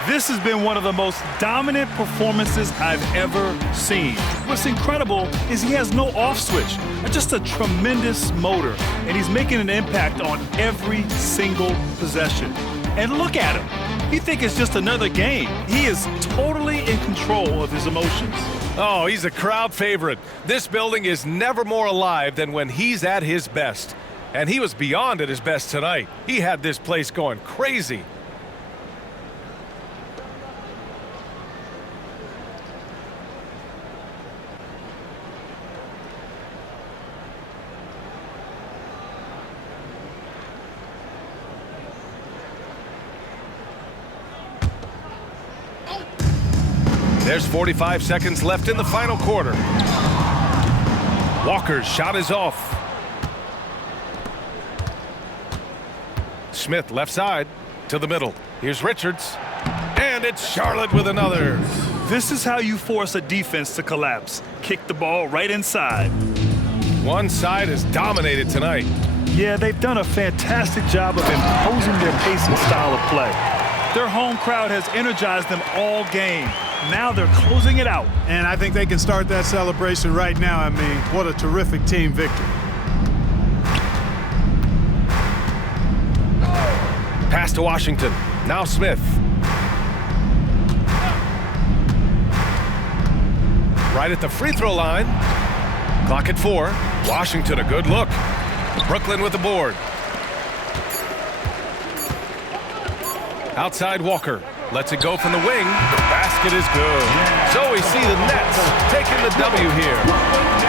This has been one of the most dominant performances I've ever seen. What's incredible is he has no off switch, just a tremendous motor, and he's making an impact on every single possession. And look at him. You think it's just another game. He is totally in control of his emotions. Oh, he's a crowd favorite. This building is never more alive than when he's at his best. And he was beyond at his best tonight. He had this place going crazy. There's 45 seconds left in the final quarter. Walker's shot is off. Smith left side to the middle. Here's Richards. And it's Charlotte with another. This is how you force a defense to collapse. Kick the ball right inside. One side is dominated tonight. Yeah, they've done a fantastic job of imposing their pace and style of play. Their home crowd has energized them all game. Now they're closing it out. And I think they can start that celebration right now. I mean, what a terrific team victory. Pass to Washington. Now Smith. Right at the free throw line. Clock at 4. Washington, a good look. Brooklyn with the board. Outside Walker. Lets it go from the wing. The basket. basket is good. So we see the Nets taking the W here.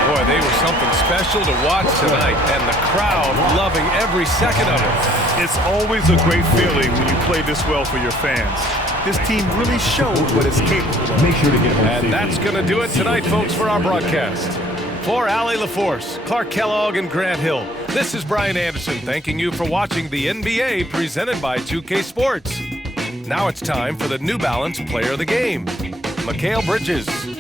Boy, they were something special to watch tonight, and the crowd loving every second of it. It's always a great feeling when you play this well for your fans. This team really showed what it's capable of. Make sure to get home And that's going to do it tonight, folks, for our broadcast. For Allie LaForce, Clark Kellogg, and Grant Hill, this is Brian Anderson thanking you for watching the NBA presented by 2K Sports. Now it's time for the New Balance Player of the Game, Mikal Bridges.